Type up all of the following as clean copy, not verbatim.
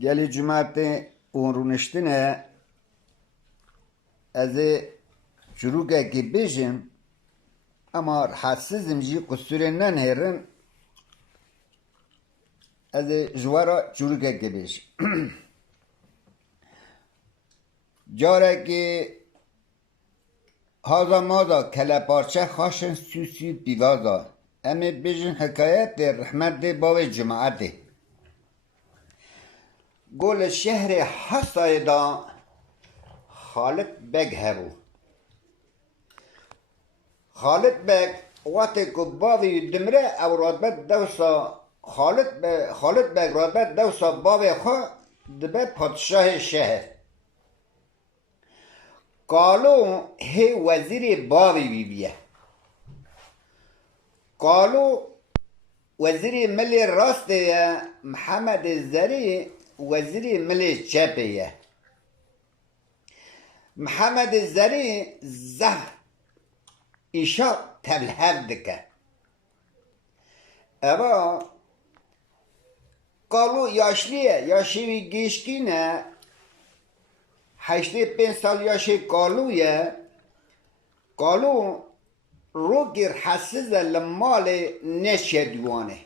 گلی جماعت اون رونشتنه از جروگه که بیشم اما حسزم جی قصور ننهرن از جوارا جروگه که بیشم جاره که هازا مازا کلا پارچه خاشن سوسی بیوازا امی بیشن حکایت رحمت ده باوی جماعت گل شهر حسای دا خالد بگ هبو خالد بگ وقتی که باوی دمره او رادبت دوسا خالد بگ رادبت دوسا باوی خواه دبه پادشاه شهر قالو هی وزیر باوی بیه قالو وزیر ملی راسته محمد زری وزیر ملی چپه محمد زری زه ایشا تبلهر دکه اما قالو یاشلیه یاشیوی گیشکینه 85 سال یاشی قالویه قالو رو گیر حسیز لمال نشه دیوانه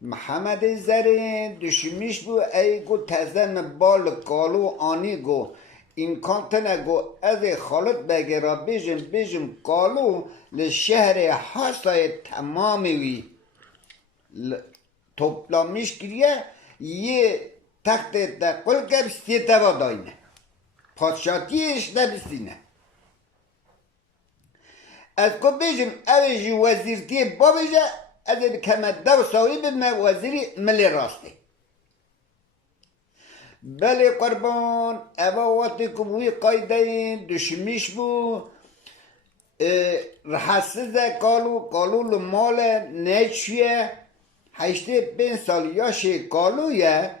محمد زری دشمیش بو ای گو تزن بال قالو آنی گو این کانتنه گو از خالد بگیرا بیجم قالو لشهر حسای تمامی وی توپلامیش گریه یه تخت دقل گب سیتا با داینه پادشاتیش نبستینه از کو بیجم اویجی وزیرتی با بیجه از کمه دو ساوی بدمه وزیری ملی راسته بله قربان اوا وقتی که بوی قایده دشمیش بو رحسزه قالو لمال نچویه 85 سال یاشه قالویه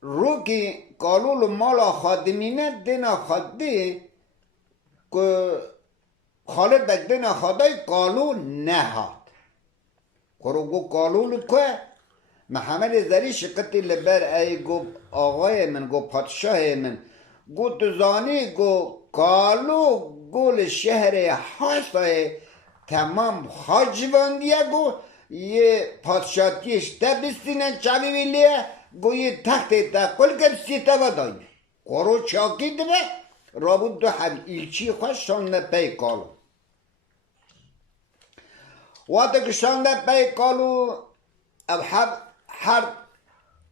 رو که قالو لمال خادمینه دینا خاده که خالد بگدن خدای قالو نهاد گو قالو لکه محمد زری شقتی لبر ای گو آقای من گو پادشاه من گو تزانی گو قالو گول شهر حسای تمام خاجواندیه گو یه پادشاتیش تبستینه چاوی ویلیه گو یه تخت تقل کب سیتا و داینه قرو چاکی دبه رابود دو هم ایلچی خوش شانده پی قالو وقتی که شانده پی قالو اب هر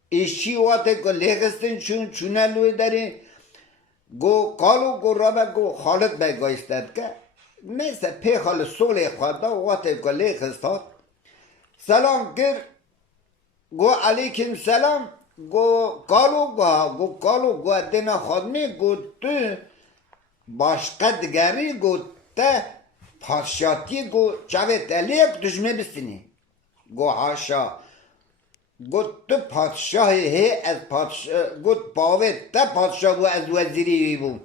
ایشی وقتی که لیغستن چونه لوی داری گو قالو گو رابه گو خالد بی گایستد که مثل پی خال سولی خواده وقتی که لیغستاد سلام گر گو علیکم سلام گو قالو گو دینا خادمی گو تو باشقه دگری گو تا پادشاتی گو چاوت علیک دشمه بستینی گو هاشا گو تو پادشاهی هی از پادشاه گو باوت تا پادشاه گو از وزیری بو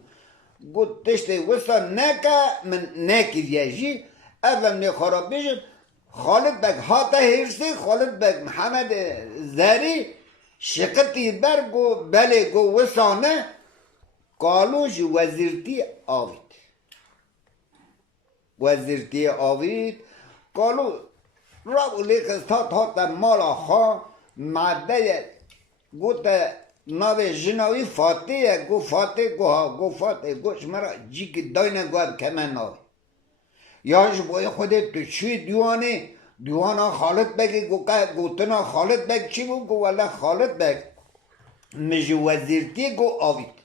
گو تشتی وسا نکه من نکریه جی اول نخورا بیشم خالد بگ هاتا هرسی خالد بگ محمد زری شقتی بر گو بله گو وسانه قالو جی وزیرتی آوید قالو راو لیخستات هاتا مالا خواه ماده گوتا ناوی جناوی فاتحه گو فاتح گو فاتح گو شمرا جی که داینه گو اب کمه ناوی یاش بای خودت تو چی دیوانا خالد بگی گوتنا خالد بگ چی بو گو والا خالد بگ مجی وزیرتی گو آوید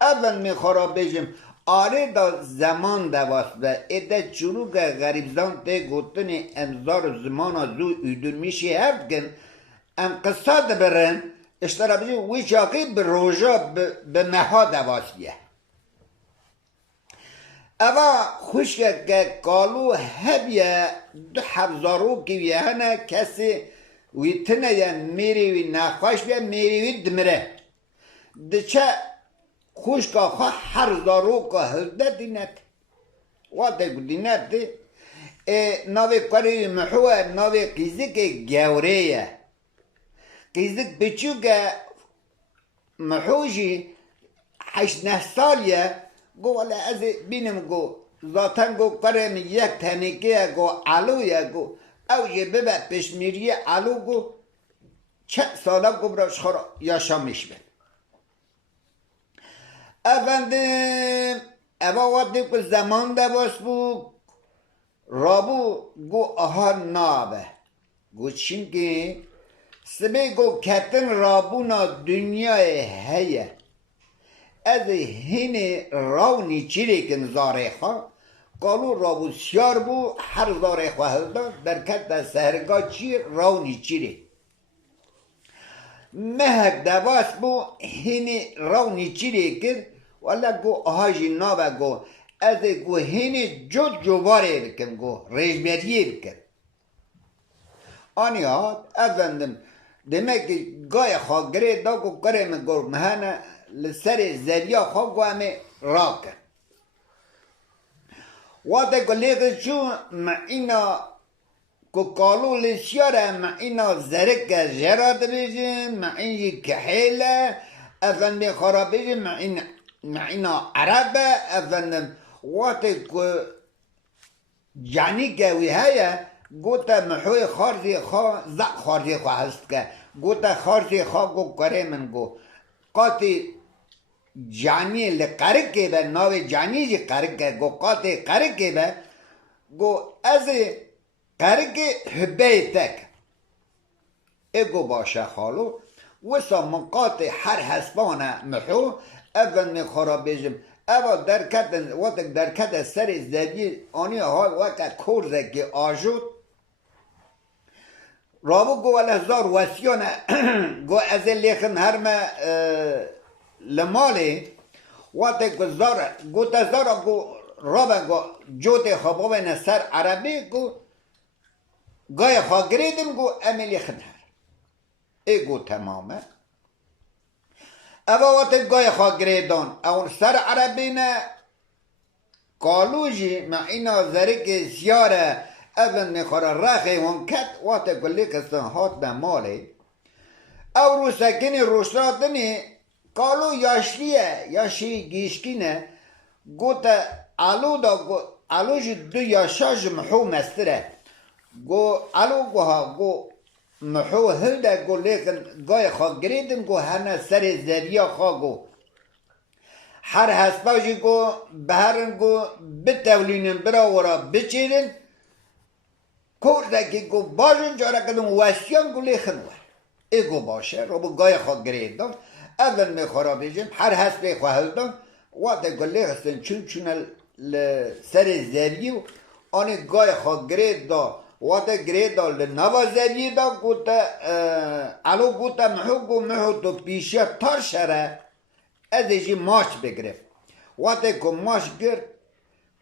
اول میخورا بیجم آره دا زمان دواست و ایده چروک غریبزان ته گوتنی امزار زمان زو ایدون میشی هفت گن ام قصاد برن اشترا بیجم وی چاقی به روژا به مها دواسیه اوا خوشک که قالو هبیه دو حفظارو که ویهنه کسی ویتنه یا میری وی نخواش بیا میری وی دمره دچه خوشکا خواه هر زارو که هزده دینت واده که دینت ناوی کاری محوه ناوی قیزک گوریه قیزک بچوکه محوجی 8 سالیه گو ولی از بینم گو ذاتن گو کرم یک تنکه گو علویه گو او یه ببه پشمیریه علو گو چه ساله گو براش خورا یاشامیش بید افندم اوا وقتی که زمان دواست بو رابو گو آها نابه گو چینکه سبه گو کتن رابونا دنیای هیه از هین راونی چیره کن زاره خواه قالو رابو سیار بو هر زاره خواه در کت سهرگاه چی راونی چیره مهک دواست بو هین راونی چیره کن ولی گو آهاجی نابه گو از گو هین جواره بکن گو رجبریه بکن آنی ها افندم demek ki gaya khagre da ko kare me gor mahana le sere zeriya khag wa me rak wa de ko le chu ma ina ko kalu le shara ma ina zerek jera de ma inji kahela efendi kharabe ma ina araba efendim wa de ko yani gawi haya گوتا محوی خارجی خواه زق خارجی خواه هست که گوتا خارجی خواه گو کره من گو قاتی جانی لقرق که به ناو جانی جی قرق که گو قاتی قرق که به گو از قرق حبه تک اگو باشه خالو وسا من قاتی هر حسبانه محو اول خرابیجم اما درکت وقت درکت سر زدی آنی ها وقت کورزه که آجود رابو گو هزار وسیانه گو از لیخن هرمه لمالی وقتی گو زار گو تزارا گو رابا گو جوت خوابا بین سر عربی گو گای خواه گریدن گو امی لیخن هر ای گو تمامه اما وقتی گای خواه گریدن اون سر عربی نه قالوجی ما اینا ذرک سیاره اول نخوره رخی هون کت وقتی کلی کستن هات به مالی او رو سکنی روشتاتنی قالو یاشلیه یاشی گیشکینه گو تا علو دا گو علو جی دو یاشاج محو مستره گو علو گو ها گو محو هلده گو لیکن گای خواه گریدن گو هنه سر زریا خواه گو هر هسپاجی گو بهرن گو بتولینن برا ورا بچیرن کوردکی گو باشن جاره کدوم وسیان گو لیخن ور ای گو باشه رو بو گای خواه گریدن اول می خرابیجم هر هسپی خواه دن وقت گو لیخستن چونه سر زریو آنی گای خواه گرید دا وقت گرید دا لنوا زری دا گوتا علو گوتا محو تو پیشیا تار شره از ایجی ماش بگرفت وقتی که ماش گرد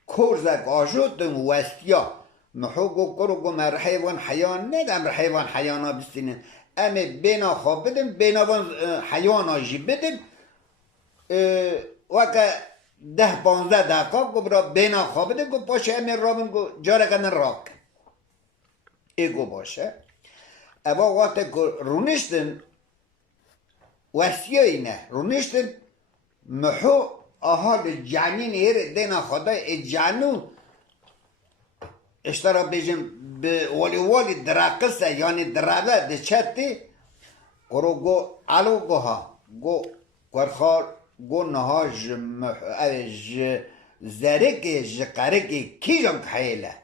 کورزک آجود دن وستیا محو گو کرو گو مر حیوان حیان ندم حیوان حیانا بستینن امی بینا خواب بدن بینا حیانا جی بدن وقت 10-15 دقیقه گو برا بینا خواب بدن گو باشه امی رابن گو جاره کنن راک ای گو باشه اما وقتی که رونشتن وستیا اینه رونشتن محو اهال جانین هر دینا خدای جانو اشترا بیجم به والی دراقصه یعنی درابه ده چتی قرو گو علو گو ها گو قرخار گو نها زرگی جقرگی کی جم خیله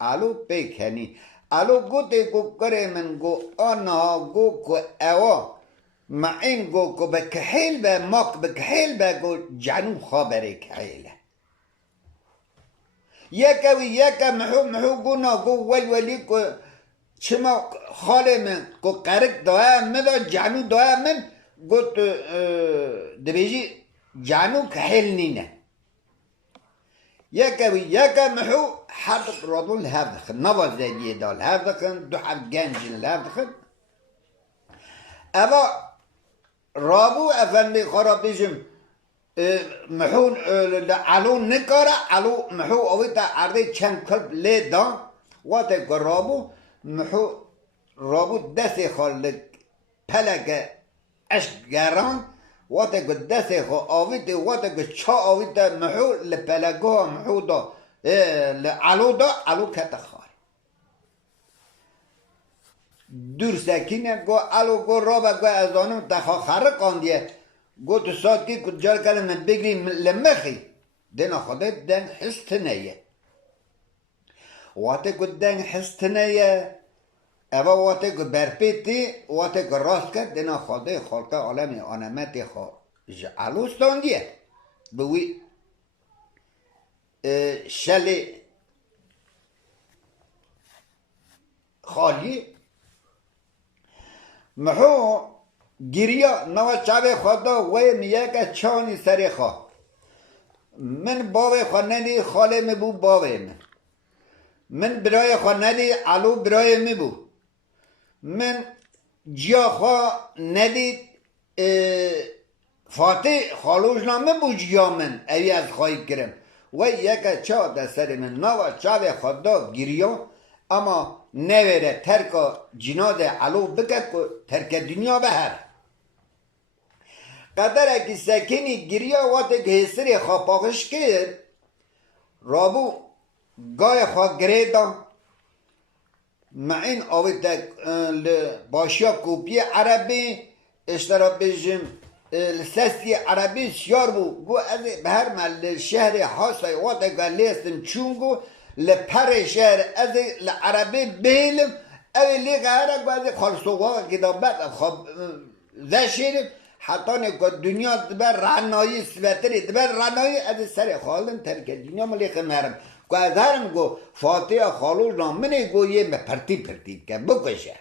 علو پیکنی علو گو تی گو کره من گو آنها گو کو اوا ما این گو کو بکحیل به ماک بکحیل به گو جانو خابره کحیله یکا محو گو نا گو ولی گو چما خاله من گو قرق دایا من دا جانو دایا من گو تو دبیجی جانو کحیل نینه یکا محو حرق رادول هف دخن نواز دیگه دال هف دخن دو حرق گنجن هف دخن اما رابو افندی خرابیشم محون علو نکاره علو محو آوی تا عرضه چند کلب لی دان وقتی که رابو محو رابو دست خال پلک عشق گران وقتی که دست خال آوی تا وقتی که چا آوی تا محو لپلگو محو دا علو کت خال دور سکینه گو علو گو رابا گو از آنم تخوا خرقان دیه گو تو ساعت که کجا کردم من بگیریم لمخی دینا خدا دن حست نیه وقتی که دن حست نیه اما وقتی که برپیتی وقتی که راست کرد دینا خدا خالق عالم آنمتی خواه علوستان دیه بوی شل خالی محو گریا نوا چاوه خدا وی میگه که چانی سری خواه من باوی خواه ندی خاله می بو باوی من برای خواه ندی علو برای می بو من جیا خواه ندی فاتح خالوش نامه بو جیا من اوی از خواهی کرم وی یکا چا در سر من نوا چاوه خدا گریا اما نویره ترک جناد علو بکد که ترک دنیا بهر قدر اکی سکنی گریا وقتی که حسری خواه پاکش کرد رابو گای خواه گریدا معین آوی تا باشیا کوپی عربی اشترا بجم لسستی عربی سیار بو گو از به هر مل شهر حاصل وقتی که لیستن چونگو لپر شهر از لعربی بیلم اوی لیگه هره گو از خالصوغا کتابت خواب زشیرم حتی نکو دنیا دبر رعنایی سویتری دبر رعنایی از سر خالن ترک دنیا ملیخ مرم گو از هرم گو فاتح خالوش نامنه گو یه پرتی که بکشه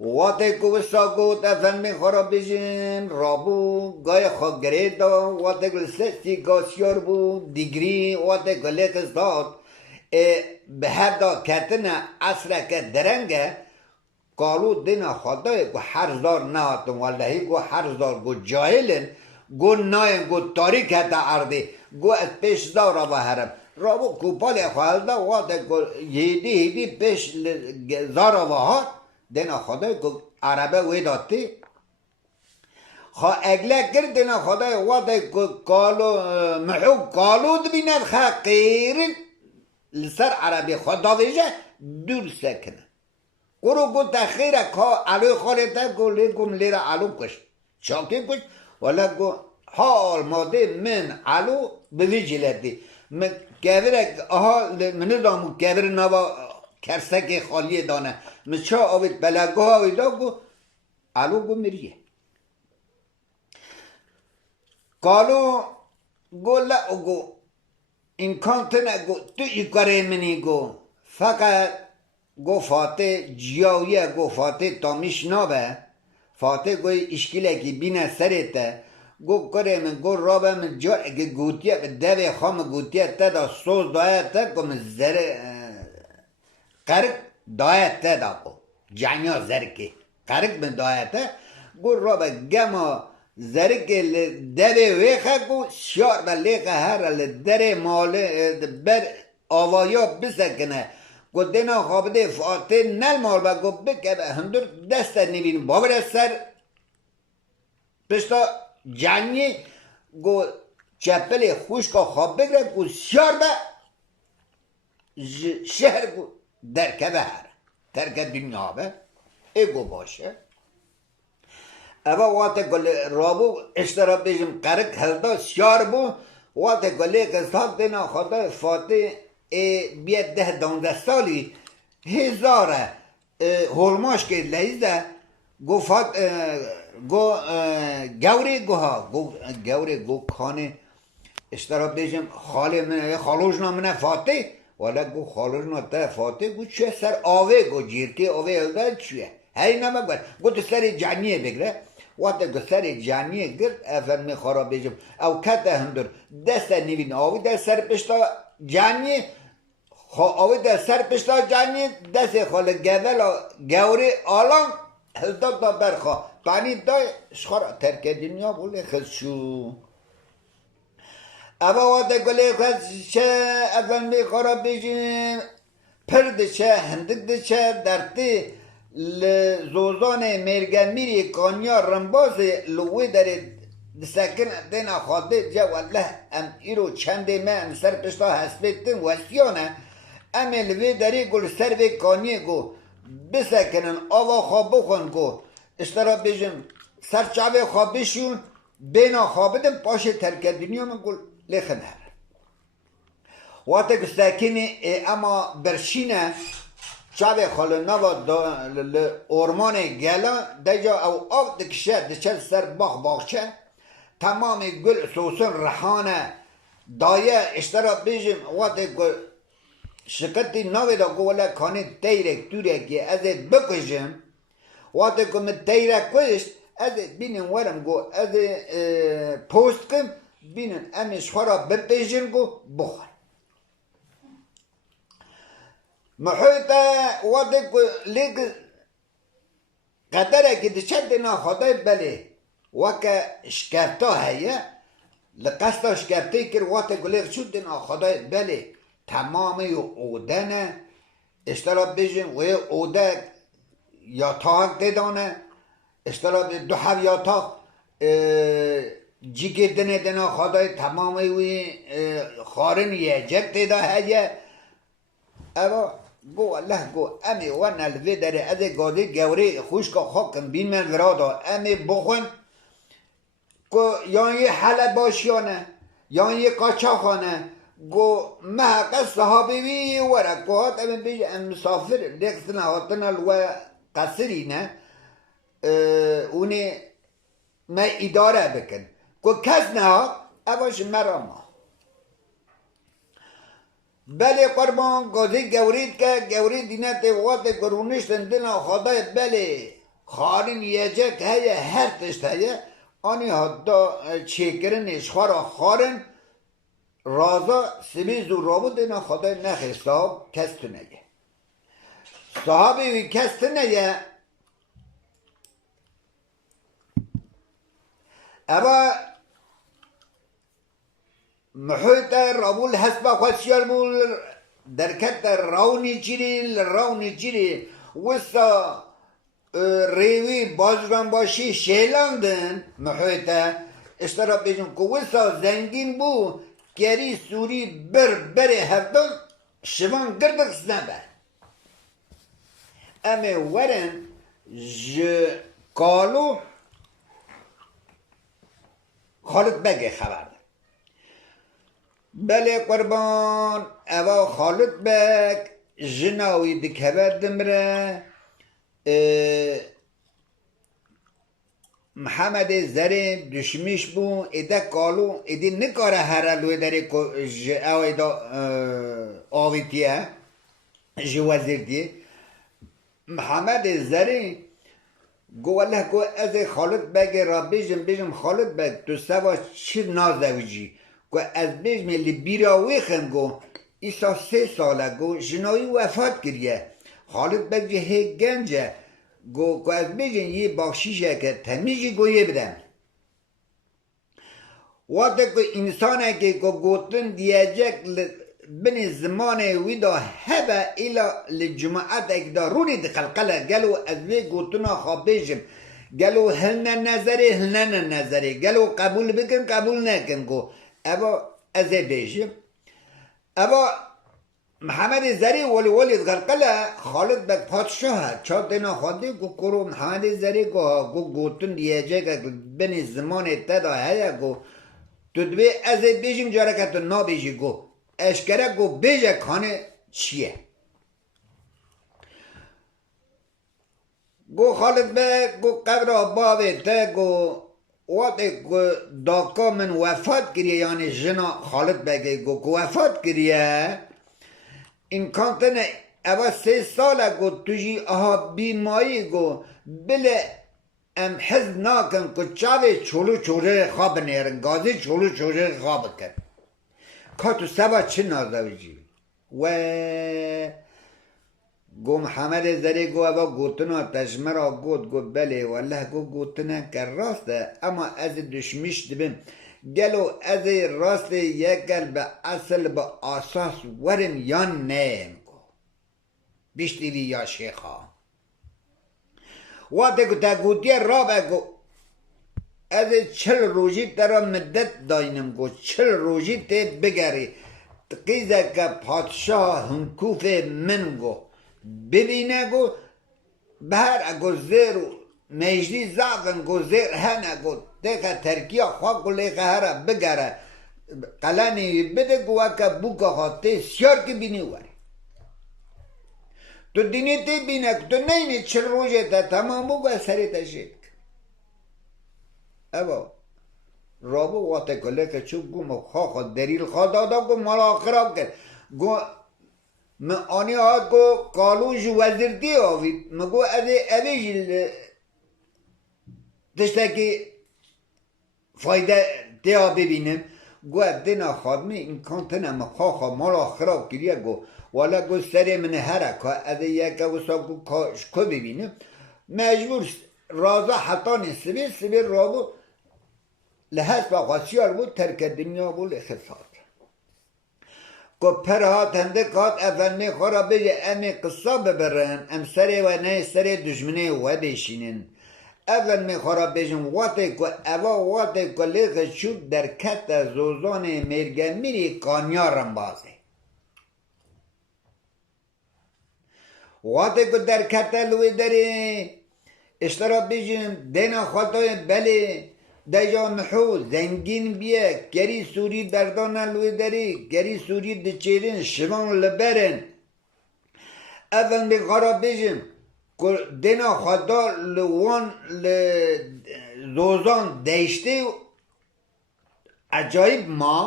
وقتی که وسا گو تفن می خورا بجن رابو گای خواه گریدا وقتی که سستی گاسیار بو دیگری وقتی که لیکس داد به هر دا کتن اصره که درنگه قالو دینا خدای گو حرزدار نهاتم واللهی گو حرزدار گو جاهلن گو ناین گو تاریک هتا عرضی گو از پیش دارا و هرم رابو کوپالی خوالده وقتی که یدی پیش زارا و هات دینا خدای که عربه ویداتی خواه اگله کرد دینا خدای وقتی که محو قالو دبیند خواه قیرین لسر عربی خدا ویجه دور سکنه گرو گو تخیره که علوی خوری تا گو لیگم لیر علو کش چاکی کش ولی گو حال ماده من علو بوی جلدی من گوره آها منو دامو گوره نوا کرسک خالی دانه من چا آوید بلگاه آوید گو علو گو مریه قالو گو لعو گو این کانتنه گو تو ای کاره منی گو فقط گو فاتح جیاویه گو فاتح تامیش نابه فاتح گوی اشکیله که بینه سریته گو کره من گو رابه من جا اگه گوتیه به دوی خام گوتیه تا دا سوز دایه تا گو من زره قرق دایه تا دا گو جانیا زرکی قرق من دایه تا گو رابه گما زرکی دوی ویخه گو شار با لیخه هر دره ماله بر آوایا بسکنه گو دینا خوابده فاتح نل مال با گو بکه به هندور دست نبین باور سر پشتا جانی گو چپل خوشکا خواب بگره گو سیار با شهر گو درکه به هر ترکه دنیا به ایگو باشه اما وقتی گل رابو اشترا بیشم قرق هلدا سیار بو وقتی گلی قصاد دینا خدا فاتح بیاد 10-12 سالی هزاره هولماش که لیزده گو گو گوری گو ها گوری گو کانه اشترا بیشم خالوش نامنه فاتح ولی گو خالوش نامنه فاتح گو چه سر آوه گو جیرکی آوه الده چیه هی نمه گو تو سر جانیه بگره وقتی که سر جانیه گرد افرمی خراب بیشم او کته هندور دست نوین آوی در سر پشتا جانیه آوی در سر پشتا جانیه دست خال گوری آلان هزداد دا برخوا بانی دای شخار ترک دنیا بوله خزشو اما واده گله خزشه اول می خورا بیجیم پردشه هندکدشه درتی لزوزان مرگمیری کانیا رنباز لوی داره دسکن دینا خواده جا والله ام ایرو چنده من ام سر پشتا حسبتن وسیانه ام الوی داری گل سر وی کانیه گو بسکنن آوا خواب بخون گو اشترا بیجم سر چاوه خواب بشون بینا خوابدن پاشه ترک دنیا من گل لیخن هر وقتی سکنی اما برشینه چاوه خاله نوا ارمان گلا دیجا او آف دکشه دچل سر باغچه تمام گل سوسن رحانه دایه اشترا بیجم وقتی شکتی نوی دا گوله کانی تیرک دورک از بکشم وقتی که من تیرک کشت از بینن ورم گو از پوست کم بینن امیش خورا بپیجن گو بخور محیطه وقتی که لیگ قدره که دچت دینا خدای بله وکه شکرتا هیه لقصد شکرتی کر وقتی که لیگ شد دینا خدای بله تمامی اوده نه اشترا بیجن و اوده یا تاک دیدانه اشترا دو حو یا تاک جیگه دنه دنا خدای تمامی وی خارن یه جب دیده هیه اما گو الله گو امی ون الوی داره از گاده گوری خوشکا خاکم بین من ورادا امی بخون گو یا یه حل باشیانه یا یه قاچاخانه گو محقا صحابی وی ورک گو هات امی بیج ام مسافر لیکسنا هاتنا الوی قصری نه اونی ما اداره بکن گو کس نه اواش مرا بله قربان گازی گورید که گورید اینه تیوات گرونشتن دینا خدای بله خارین یجک هیه هر تشت هیه آنی حتی چیکرن اشخارا خارن رازا سبیز و رابو دینا خدای نخی صاحب کستو نگه صحابی وی کستو نگه اما محیط رابول حسب خوشیار بول درکت راونی چیری وسا ریوی بازران باشی شیلاندن محیط اشترا بیجون که وسا زنگین بو گری سوری بر هفتان شوان گردک سنبه اما ورن کالو خالد بگه خبر بله قربان اوا خالد بک جناوی دکهبر دمره محمد زره دشمیش بو ایده کالو ایده نکاره هرالوی داره که او ایده آویتیه جوازیر دیه محمد زره گو والله گو از خالد بک را بیجم خالد بک تو سوا چی نازویجی گو از بیجم لی بیراوی خم گو ایسا 3 ساله گو جنایی وفات کریه خالد بک جه هی گنجه گو از بیجم یه بخشیشه که تمیجی گویه بدم وقتی که انسانه که گوتن دیجک بن زمان ویدا هبه ایلا لجماعت اکدا رونی دقلقله گلو از وی گوتنا خواب بیجم گلو هلنا نظری گلو قبول بکن قبول نکن گو اما از بیجم اما محمد زری ولی دقلقله خالد بک پادشاه چا دینا خواده گو کرو محمد زری گو گوتن دیجک بن زمان تدا هیا گو تو دوی از بیجم جارکتو نا بیجی گو اشکره گو بیجه کانه چیه گو خالد به گو قبر آباوه ته گو وقت گو داکا من وفات کریه یعنی جنا خالد بگه گو وفات کریه این کانتنه اوا 3 ساله گو توجی آها بیمایی گو بله ام حزب ناکن که چاوه چولو خواب نیرن گازی چولو خواب کن کاتو سبا چه نازویجی و گو محمد زری گو اوا گوتنا تشمرا گو بله والله گوتنا که راسته اما از دشمیش دبیم گلو از راست یکل به اصل به اساس ورم یا نه بیشتری یا شیخا وقتی که تا گوتیه را بگو از 40 روزی ترا مدت داینم گو 40 روزی تی بگری قیزه که پادشاه هنکوف من گو ببینه گو بهر اگو زیر مجلی زاغن گو زیر هنه گو دیگه ترکیه خواه گو لیگه هره بگره قلانی بده گو اکا بوکا خواهده سیار که بینی واری تو دینی تی بینه که تو نینی 40 روزه تا تمام بگو سری تشید اوا رابو واته کله که چوب گو مخواه دریل خواه دادا گو مالا خراب کرد گو من آنی آد گو کالوش وزیر دی آوید مگو اوی جیل تشتاکی فایده دیا ببینم گو دینا خادمی این کانتنه مخواه مالا خراب کریه گو والا گو سری من هره که اوی یکا وسا گو کاشکو ببینم مجبور رازا حتا نسبی سبی رابو لحظ با غاسیار بود ترک دنیا بود خسار که پر هات هنده کات اول می خورا بجه امی قصه ببرن ام سری و نه سری دشمنی و بشینن اول می خورا بجم واتی که اوا واتی که لیخ شود در کت زوزان مرگه میری کانیارم بازه واتی که در کت لوی داری اشترا بجم دینا خطای بله دجا محو زنگین بیه گری سوری بردان لوی داری گری سوری دچیرین شوان لبرن اول می غرا بجم دینا خدا لوان لزوزان دیشته عجایب ما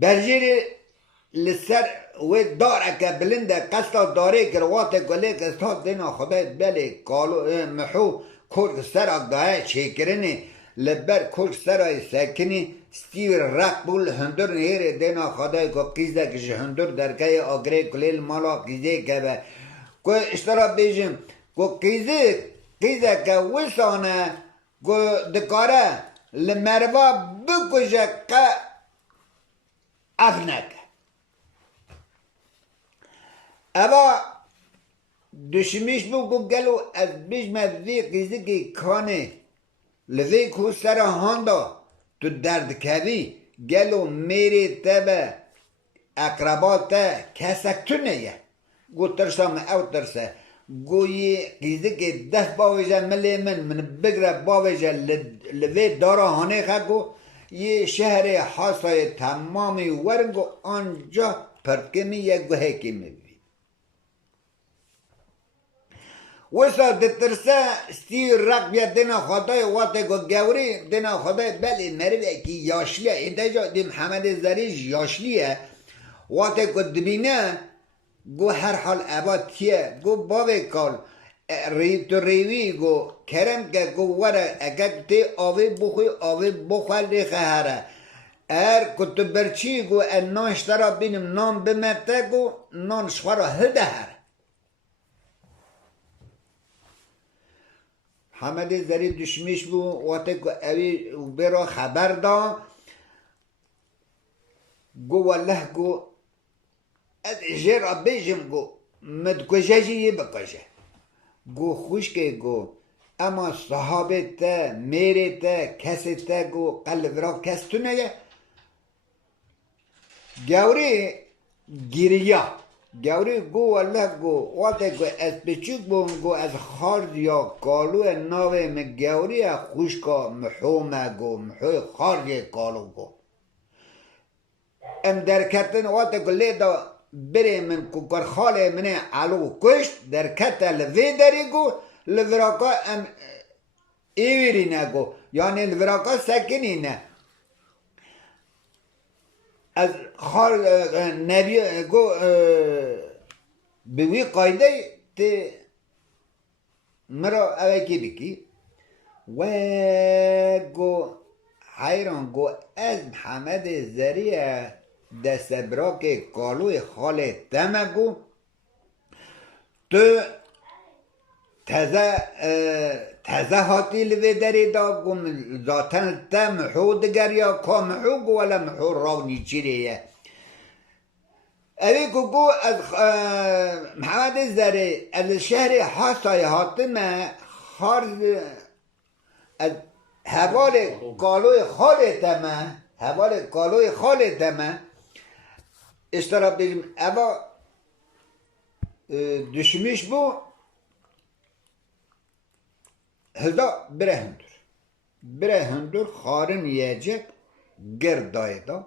برجیر لسر و داره که بلنده قصد داره کروات گله قصد دینا خدا بله کالو محو کرد سر آگاه چیکرنی لبر کرد سر آی سکنی ستیور رق بول هندر نهیر دینا خدای که قیزه کش هندر درکه آگره کلیل مالا قیزه که به که اشترا بیجم که قیزه که وسانه که دکاره لمروا بکشه که افنک اما دشمیش بو گلو از بیشم وی قیزه که کانه لذی کو سر هاندا تو درد کدی گلو میری تبه اقربات کسک تو نیه گو ترسام او ترسه گویی قیزه که دست باویجه ملی من بگره باویجه لذی دارا هانه خگو یه شهر حاصای تمامی ورنگو آنجا پرکمی یک گوه کمی وسا دترسه ستی رق بیاد دینا خدای واته گو گوری دینا خدای بله مروه که یاشلیه اینده جا دی محمد زریج یاشلیه واته گو دبینه گو هر حال عباد تیه گو باوی کال تو ریوی گو کرم که گو وره اگر تی آوی بخوال ریخه هره کتو برچی گو نانشترا بینم نان بمته گو نان شخورا هده هره محمد زری دشمیش بو وقتی که اوی برا خبر دا گو والله گو از جرا بیجم گو مدکجه جیه بکجه گو خوشکه گو اما صحابه تا میره تا کسی تا گو قلب را کس تو نگه گوری گیریا گوری گو والله گو وقتی گو از بچوک بون گو از خارد یا کالو ناوه مگوری خوشکا محومه گو محوی خارد کالو گو ام درکتن وقتی گو لیدا بری من کوکر خاله منه علو کشت درکت لوی داری گو لوراکا ام ایویری نه گو یعنی لوراکا سکنی نه از خار نبی گو بوی قایده تی مرا اوکی بکی و گو حیران گو از محمد زریه دست براک کالوی خاله تمه گو تو تازه هاتی لوی داری دا گم ذاتن تا محو دگر یا کا محو گو ولا محو راو نیچیریه اوی گو از محمد زری از شهر حاسای هاتمه خارج از حوال قالوی خاله تمه اشترا بیم اما düşmüş bu hızda bire hündür harın yiyecek girdayda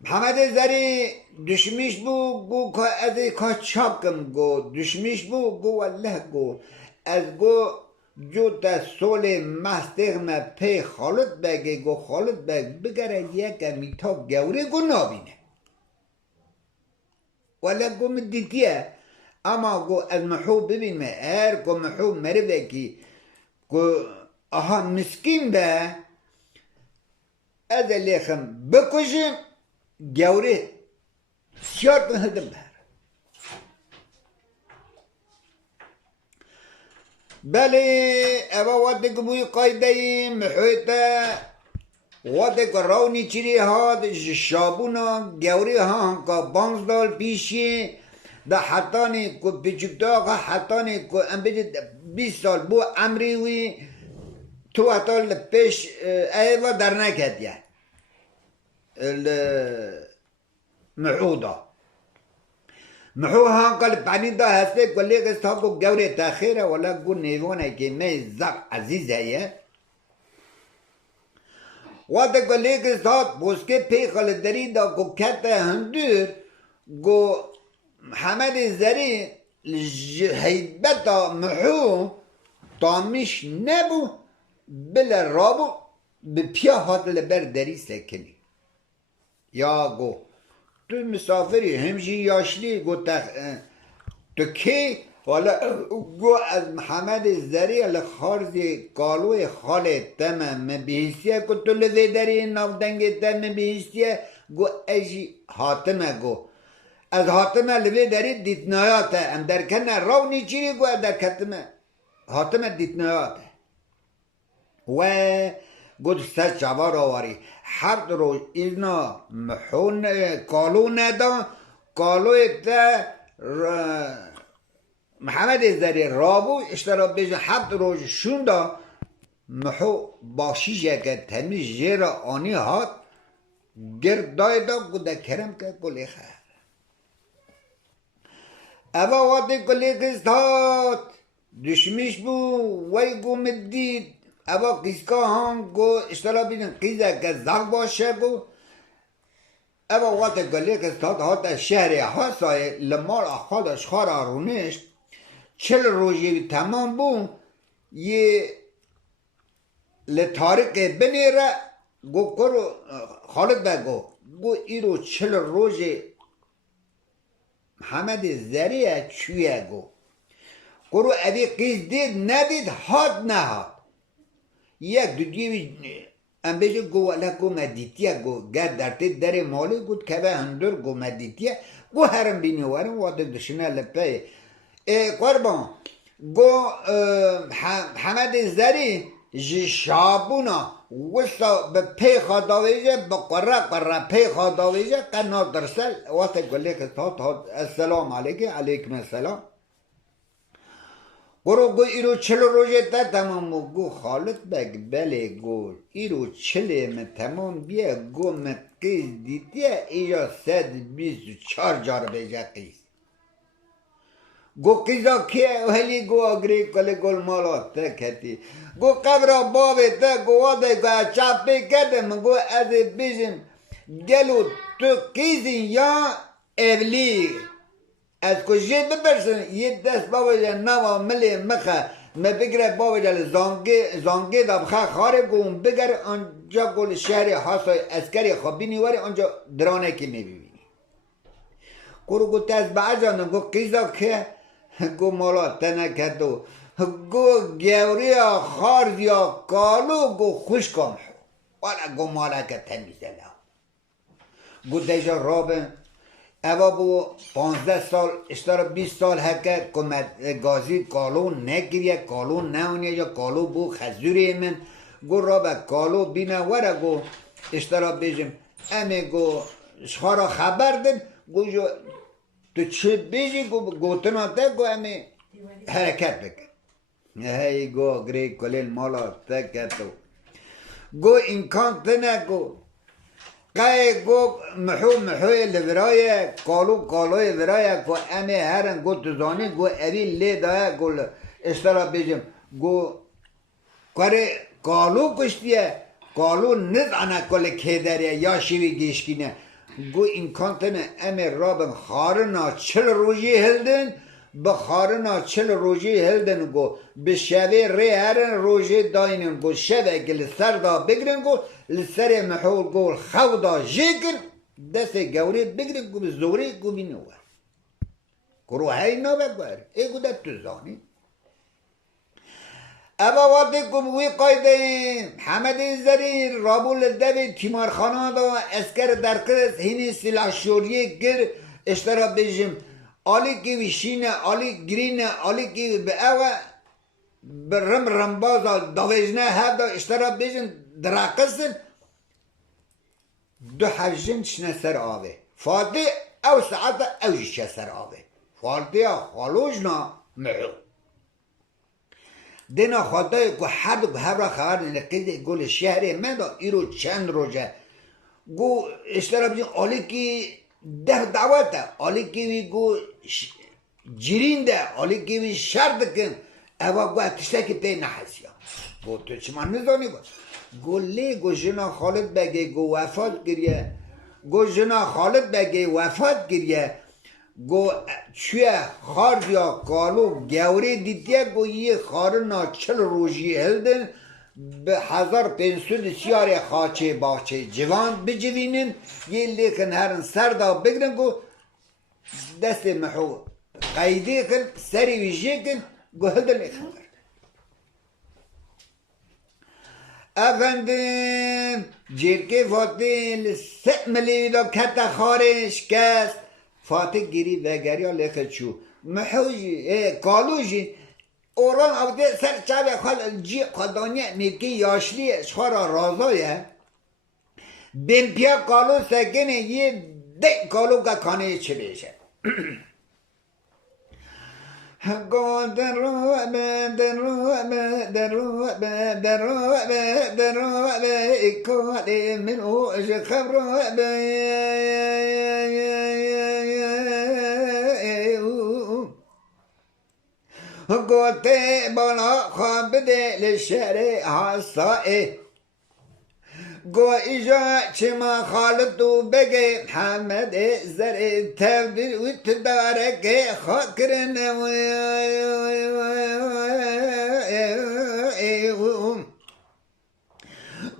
Muhammed Zari düşmüş bu adı kaçakım go düşmüş bu Allah go az go جوتا سول مستغمه پی خالد بگه گو خالد بگه بگره یک میتا گوره گو نابینه ولی گو مدیتیه اما گو از محو ببین مه ار گو محو مره بگی گو آها مسکین به از لیخم بکشم گوره سیار بهدم به بله اما وقتی که موی قایده محویتا وقتی که راونی چیری هاد شابونا گوری ها که 15 پیشی دا حتانی که پیچکتا حتانی که ام بجید 20 سال بو امریوی تو حتی پیش ایوا در نکدیه محودا محو ها قال بانی دا هسته کلی قصه کو گوره تاخیره ولا گو نیوانه که می زق عزیزه یه وقت کلی قصه بوسکه پی خالدری دا کو کت هندور گو محمد زری هیبتا محو تامیش نبو بل رابو به پیا هات لبر دری سکنی یا گو تو مسافری همشی یاشلی گو تو کی والا گو از محمد زری الخارزی قالوی خاله تمام بهیستیه که تو لذه داری نافدنگ تمام بهیستیه گو ایشی حاتمه گو از حاتمه لذه داری دیتنایاته ام در کنه راونی چیری گو در کتمه حاتمه دیتنایاته و گود سر چوار آواری هر روز اینا محون کالو ندا کالوی تا محمد زری رابو اشترا بیجن هر روز شوندا محو باشیجه که تمیز جیر آنی هات گردای دا گوده کرم که گلی خیر اما وقتی گلی قصد هات دشمیش بو وی گو مدید اما قیسکا هم گو اشترا بیدن قیزه که زغ باشه گو اما وقت گلی قصداد ها در شهر حاسای لمال خودش خار رونشت 40 روزی تمام بو یه لطارق بنیره گو کرو خالد بگو گو ایرو 40 روزی محمد زریه چویه گو کرو اوی قیز دید ندید هاد نهاد یک دو دیوی ام بیجه گو والا گو مدیتیه گو گر درته در مالی گود که به هندور گو مدیتیه گو هرم بینی وارم واده دشنه لپه قربان گو حمد زری شابونا وستا به پی خداویجه به قره پی خداویجه قنار درسل وقت گلی که السلام علیکم علیکم السلام گرو گو ایرو 40 روزه تا تمام گو خالد بگ بله گو ایرو 40 تمام بیه گو مقیز دیدیه ایجا 124 جار بیجه قیز گو قیزا که ولی گو آگری کلی گل مالا تکتی گو قبر بابه تا گو واده گو چاپی کردم گو از بیشم گلو تو قیزی یا اولی از کجید بپرسن یه دست بابا جان نوا ملی مخه ما بگره بابا جان زانگه دا بخواه خاره گون بگره آنجا گل شهر حاسای اسکری خوابینی واری آنجا درانه که میبینی گرو گو تست بعجانه گو قیزا که گو مالا تنکتو گو گوریا خارزیا کالو گو خوش کام والا گو مالا که تمیزه لها گو دیجا رابه اوا بو 15 سال اشترا 20 سال هکه کمت گازی کالو نگیریه کالو نهونیه یا کالو بو خزوری من گو را به کالو بینه وره گو اشترا بیجم امی گو شخارا خبر دن گو جو تو چه بیجی گو گوتنا ده گو امی حرکت بکن هی گو گری کلیل مالا تکتو گو امکان تنه گو قای گو محو لورای کالوی ورای گو امی هرن گو تزانی گو اوی لی دای گو اشترا بیجم گو کاره کالو کشتیه کالو نز انا کل که داره یا شوی گیشکینه گو امکان تنه امی رابن خارنا 40 روزی هلدن به خارنا 40 روزی هلدن گو به شبه ری هرن روزی داینن گو شبه گل سر دا بگرن گو لسر محول گو خو دا جیکن دست گوری بگرن گو به زوری گو بینوه کرو های نوه بر ای گو ده تزانی ابا وقتی کموی قایده حمد زریر رابول دوی تیمار خانه دا اسکر درکرس هینی سلاح شوریه گر اشترا بیجم آلی که ویشینه آلی گرینه آلی که به اوه برم رمبازا داویجنه هر دا اشترا بیجم دراقسن دو حجن چنه سر آوه فاتی او ساعت او جشه سر آوه فاتی خالوجنا محو دینا خدای که هر دو به هر خبر نقیده گل شهر من دا ایرو چند روزه گو اشترا بیجم آلی که ده دعوته آلی که وی گو جیرین ده آلی که وی شرد کن اوا گو اتشته که پی نحسیا گو تو چما نزانی گو گو لی گو جنا خالد بگه گو وفات گریه گو جنا خالد بگه وفات گریه گو چوی خار یا کالو گوری دیدیه گو یه خارنا 40 روزی هلدن به 1500 سیار خاچه باچه جوان بجوینن یه لیکن هرن سر دا بگرن گو دست محو قیده کن سری ویجه کن گو هلدن اخبر افندم جرکه فاتح سملی دا کتا خارش کس فاتح گیری وگری ها لیخت شو محو جی کالو جی اوران عبده سر چاوه خال جی قدانیه میکی یاشلی شخارا رازایه بین پیا کالو سکنه یه ده کالو که کانه چه بیشه در رو اکاله من اوش خبر گوته بالا خواب ده لشهر حسائه گو ایجا چما خالدو بگه محمد زر تبدیل و تداره که خاکرن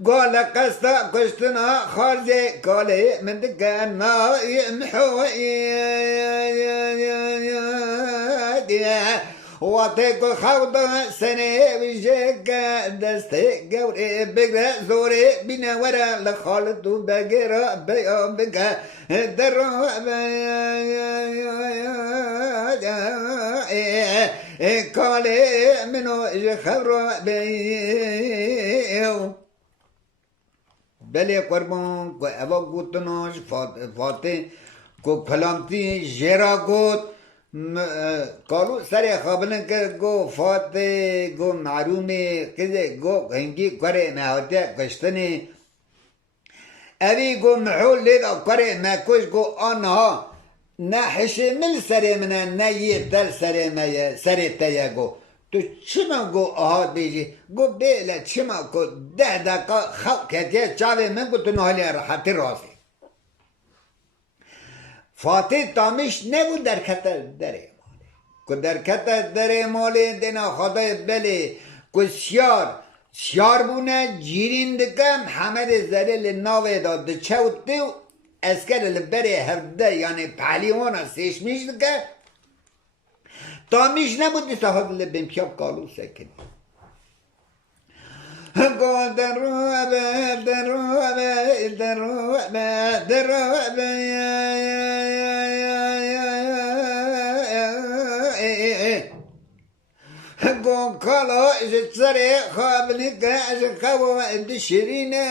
قال قصة قشتنا خارجي قال من دقنا محوي واتيكو خوضا سنة وجيكا دستي قوري بقرا زوري بنا ورا لخالد وبقرا بيوم بقا درو قال منو خبرو بيو بله قربان کو ابا گوتناش فاتح کو کلامتی جرا گوت کالو سر خابلن که گو فاتح گو معرومه کده گو هنگی کره نهاته کشتنی اوی گو محول لیدا کره مکش گو آنها نه حشمل سر منه نه یه دل سر تیه گو تو چما گو آهاد بیجی گو بیله چما گو 10 دقیقه خواب کتیه چاوه من گو تو نحالی راحتی رازی فاتح تامیش نگو در کتر دره مالی که در کتر دره مالی دینا خدای بله که سیار بونه جیرین دکم حمد زلیل ناوه داد چوت دیو اسکر لبره هفته یعنی پهلیوانا سیشمیش دکه تامیش نبود صاحب لبن پیاب کالو سکنی گو در رو کالا از سر خواب نکه از خواب شیرینه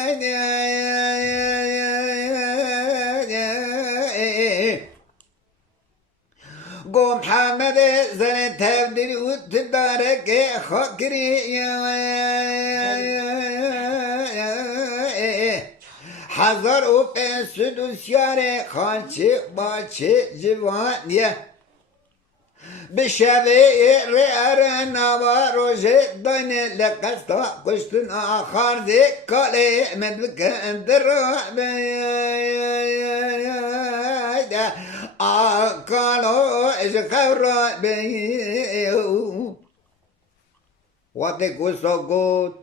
گو محمد زن تبدیل و تداره که خاکری هزار و پنسد و سیاره خانچه باچه جوانیه به شبه ره نوا روژه دانه لقصدا کشتن آخر ده کاله من بکند را بیده آکالو از خورا بیو وقتی کسا گود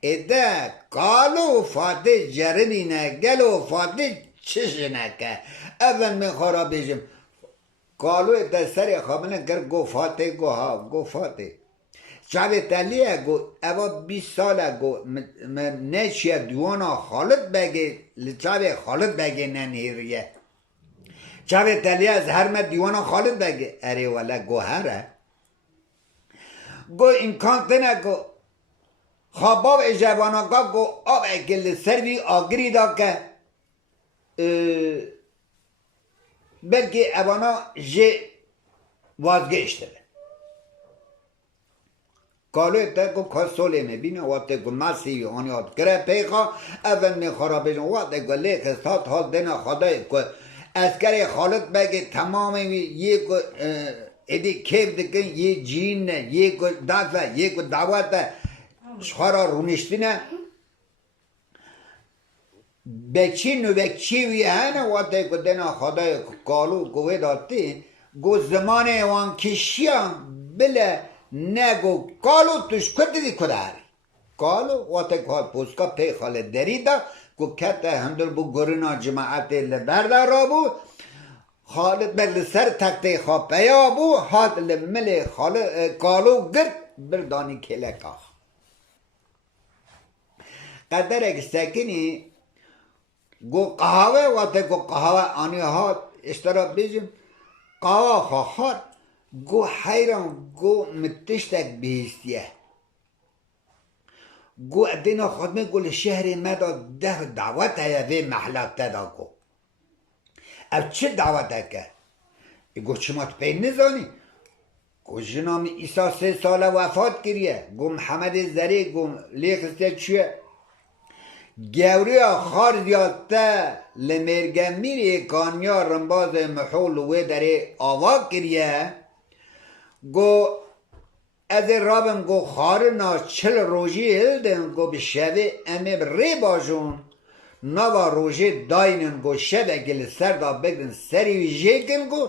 ایده کالو فاته جرنینه گلو فاته چشنه که اول می خورا بیجم کالو ایده سری خوابنه گر گو فاته گو ها گو فاته شبه تلیه گو اوا 20 ساله گو نشیه دیوانا خالد بگه لچابه خالد بگه ننیریه شبه تلیه از هر من دیوانا خالد بگه اره والا گو هره گو امکان تنه گو خواباو اجابانا گو آب اکل سروی آگری دا که بلکه ابانا جه وازگشته کالو تا کو کسوله میبینه وقتی کو مسی آنیات کره پیخا اول می خرابش وقتی کو لیک استاد حال دینا خدای کو اسکر خالد بگه تمام یک ادی کیف دکن یه جین یک دفعه یک دعوت شخارا رونشتینه بچی نو بچی وی هنه وقتی کو دینا خدای کالو کوه داتی گو زمان وان کشیان بله نگو کالو توش کدی کداری کالو وقتی که پوسکا پی خاله دریدا کو کت هندل بو گرنا جماعت لبرده را بو خالد بل سر تکته خواب پیا بو هاد لمل خالد کالو گرد بردانی کلکا قدر اگه سکنی گو قهوه وقتی گو قهوه آنی هاد اشترا بیجم قهوه خواهد گو حیران گو متشتک بیستیه گو ادینا خودمه گو لشهر مدا ده دعوت هیا وی محلات تدا گو اب چه دعوت که گو چما تو پی نزانی گو جنام ایسا 3 ساله وفات کریه گو محمد زری گو لیخسته چیه گوری آخار دیاته لمرگم میری کانیا رنباز محول وی داره آوا کریه گو از رابم گو خارنا 40 روژی هلدن گو به شبه امه ری باشون نوا روژه داینن گو شبه گل سر دا بگرن سری ویجه گو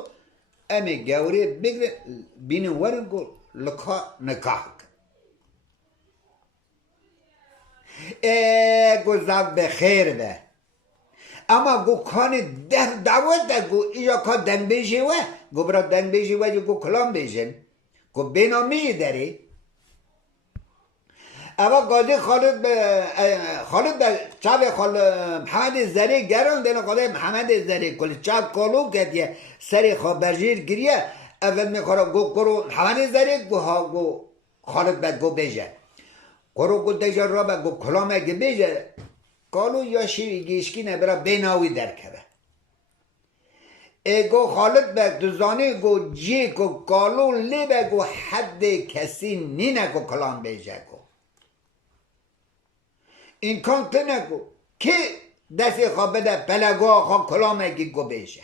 امه گوری بگرن بین ورن گو لکا نکاح گو زب بخیر به اما گو کان ده دعوت گو ایجا کان دن بیجه و گو برا دن بیجه و گو کلام بیجن گو بینامی داری اما قاضی خالد به چاپ محمد زری گران دینا قاضی محمد زری کل چاپ کالو کدیه سری خواب برجیر گریه اول میخوره گو کرو محمد زری گو ها گو خالد به گو بیجه کرو گو دیجا را به گو کلامه گو بیجه کالو یا شیری گیشکی نبرا بیناوی در کبه گو خالد به دوزانه گو جی گو کالو لی به گو حد کسی نینه گو کلام بیجه گو این کان تنه گو که دستی خواه بده پلگو خواه کلامه گو بیجه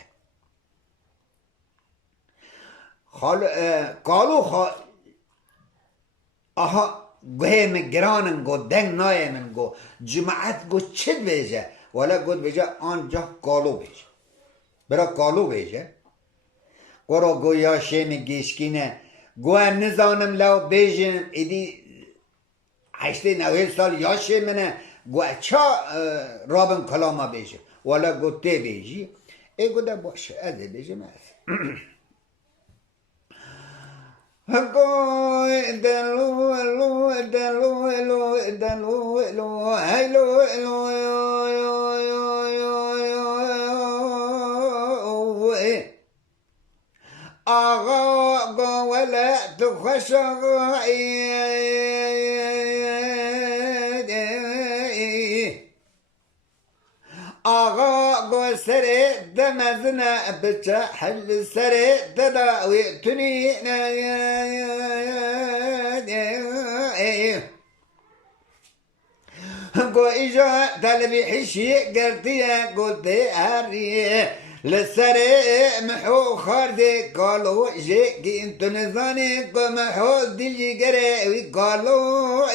کالو خواه آها گوه من گرانن گو دنگ نای من گو جماعت گو چید بیجه ولی گو بیجه آنجا کالو بیجه برا کالو بیجه گورو گو یا شیم گیشکینه گو نزانم لو بیجم ایدی 80-90 سال یا شیمنه گو چا رابن کلاما بیجه ولی گو تی بیجی ای گو ده باشه از بیجه از گو دلو لو دلو لو دلو لو هلو آقا ولا تخش آقا آقا سري دمزنا بتحل سري تداويتني قو إجا تلبي حشي قرتيا قلت هاري لسري محو خاردي قالوا جي انتو نظاني قو محو دلجي قري قالوا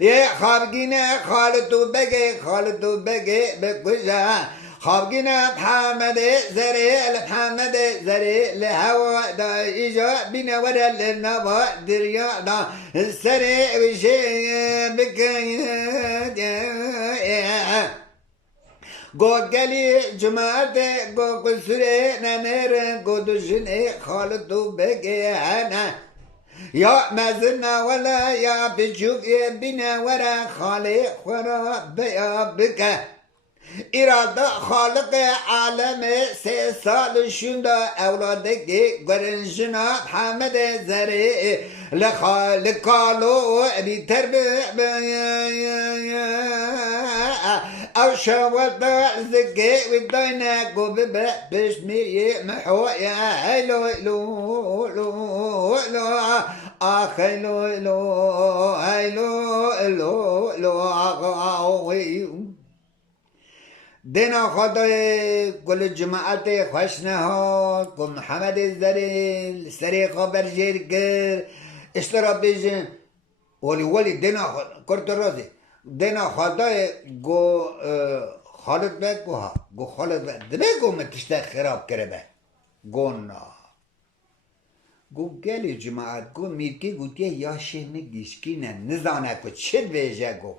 يا خارجينا خالتو بقي بكوجا خارجينا محمد زري لهوا دا إجا بنا ورا للنبا دريا دا السري وشي بكي قد قالي جماعة قد قصري نانير قد جني خالتو بقي أنا يا مازلنا ولا يا بجوك بنا ورا خالق ورا بيا بك إرادة خالق عالم 3 سال شندا أولادك قرنجنا محمد زري لخالق قالوا بتربية أو شوضا زكي ودينا قبب بشمي محويا هلو لو لو لو آخي لو لو هلو لو لو دینا خدای کل جماعت خوشنها که محمد زری سری خبر جیر گر اشترا بیجن ولی دینا کرد رازی دینا خدای گو خالد بگ گو خالد بگ دبه گو متشته خراب کرده گو نا گو گلی جماعت گو میرکی گو تیه یاشه نگیشکی نه نزانه که چه بیجه گو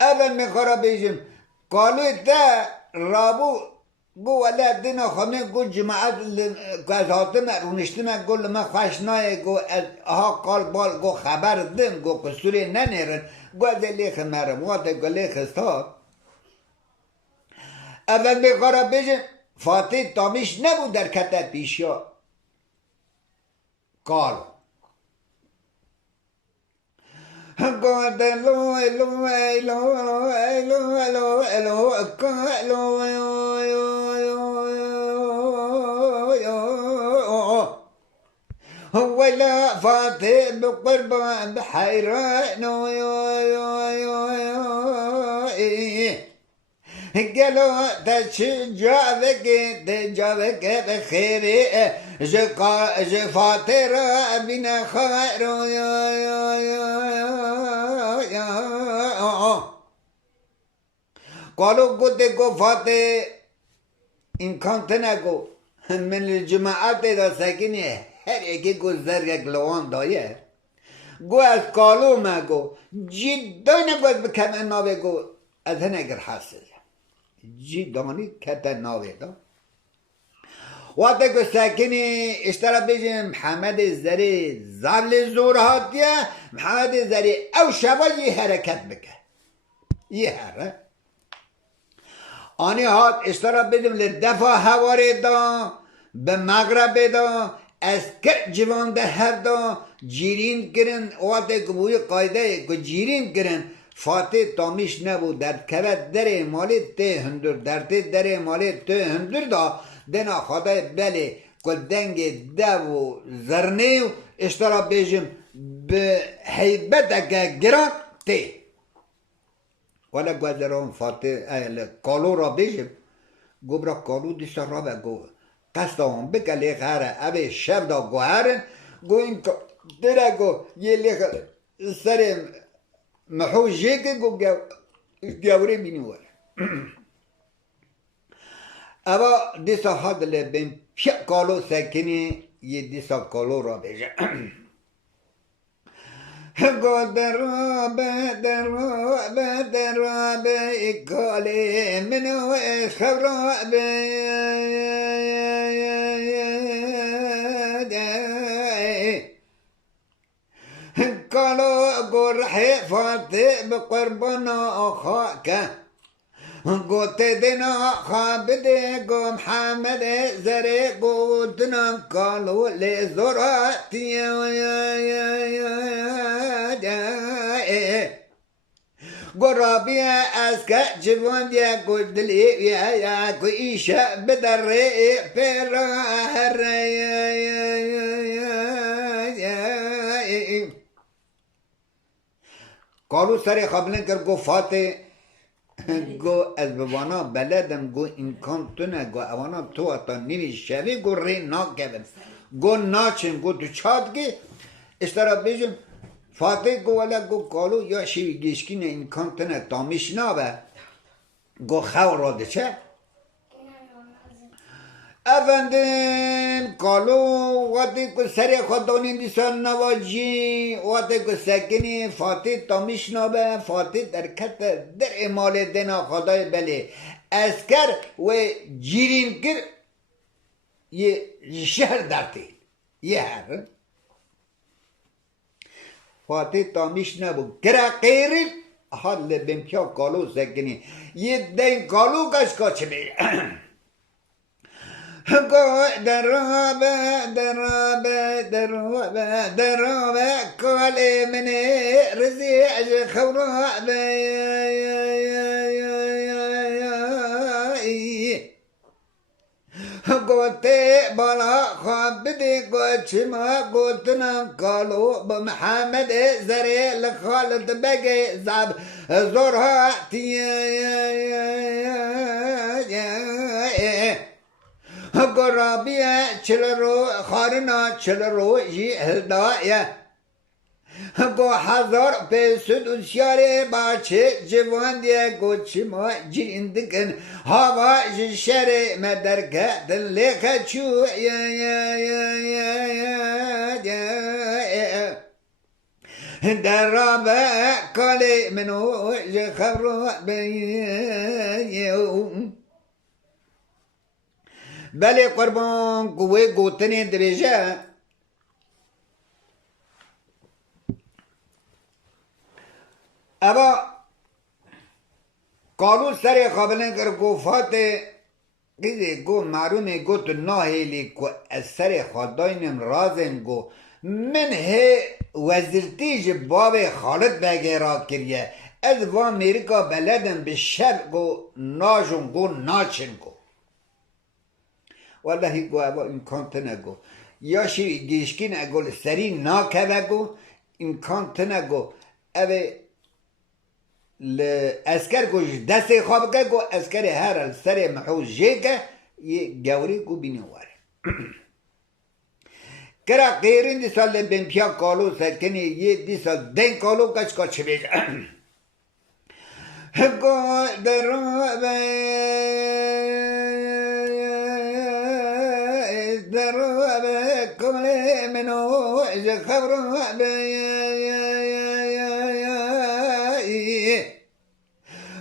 اول میخورا بیجم قالوا ده رابو قو ولا دينا خمين قو جماعات كازاتنا ونشتنا قول ما خشناي قو ها قال بال قو خبر دم قو قصوري ننيرن قو ده ليخ مرم واده قو ليخ استاد اول بخارا بيجن فاتح تاميش نبو در كتا بيشيا قال God ولا فاتح بقربان بحيران قالوا تشجعك بخيري فاتر بنا خير قالوا قد قو فاتح إن كنت نقو من الجماعات دا ساكنه هر اکی گذر یک لوان دایه گو از قالو ما گو جدا نگوید بکنه ناوه گو از هنه اگر حاصل جدانی کتا ناوه دا وقتی گو ساکنی اشترا بیجن محمد زری زبل زور هاتیه محمد زری او شبا یه حرکت بکن یه حرکت آنی هات اشترا بیجن لدفع حواری دا به مغرب دا اسکر جوان ده هر دا جیرین کرن وقتی گوی قایده که جیرین کرن فاتح تامیش نبود در کبت دره مالی ته هندر در ته دره مالی ته هندر دا دنا خدای بله که دنگ دو و زرنه و اشترا بیجم به حیبت اگه گران ته ولی گوزران فاتح کالو را بیجم گو برا کالو دیسا را بگو قصدهم بکه لیخاره اوه شب دا گوهرن گو این دیره گو یه لیخ سر محوجه که گو گوره بینی وره اوه دیسا حد لبین پیا کالو سکنی یه دیسا کالو را بیجه گو درابه اکاله منو خبرابه قالوا قرحي فاتح بقربنا أخاك گوت دنا خابده گو محمد زره گوتنا کالو لزراتی گو رابی از که جوان دیا گو دلی گو ایشا بدره پر کالو سر خبلن کر گو فاته گو از بوانا بلدم گو امکان تو نه گو اوانا تو اتا نیوی شوی گو ری ناکبن گو ناچن گو تو چاد گی اشترا بیجم فاتح گو ولا گو کالو یا شیوی گیشکین امکان تو نه تامیش نابه گو خو راده چه افندم کالو وقتی که سر خودانی دیسان نواجی وقتی که سکنی فاتح تامیش نابه فاتح در کت در امال دنا خدای بله اسکر و جیرین کر یه شهر درتی یه هر فاتح تامیش نبو کرا قیرین حال بمکیا کالو سکنی یه دین کالو کش کچه بی درابه درابه درابه درابه کالی منی رزی اج خورابه گوته بالا خواب بدی گوچی ما گوتنم کالو با محمد زری لخالت بگی زب زورها گرابیه چل رو خارنا چل رو جی هلدایه گو هزار پیسود اسیاره باچه جوان دیه گو چی ما جیندکن هوا جی شره مدرکه دل لیخه چو درابه کالی منو جی خبرو بیون بله قربان قوه گوتنی دریجه اما کالو سر خابلن کر گو فاته گیزه گو معلومه گو تو ناهیلی که از سر خداینم رازن گو من هی وزیرتیج باب خالد بگیرا کریه از و امریکا بلدن به شب گو ناجون گو ناچن گو والله گو ابا امکان تنگو یا شی گیشکین اگل سری ناکوگو امکان تنگو اوه اسکر گوش دست خواب که گو اسکر هر سر محوز جه که یه گوری گو بینواره کرا قیرین دی سال بمپیا کالو سکنی یه دی سال دن کالو کچ کچ بیش گو درابه درابه کمله منو اج خبرو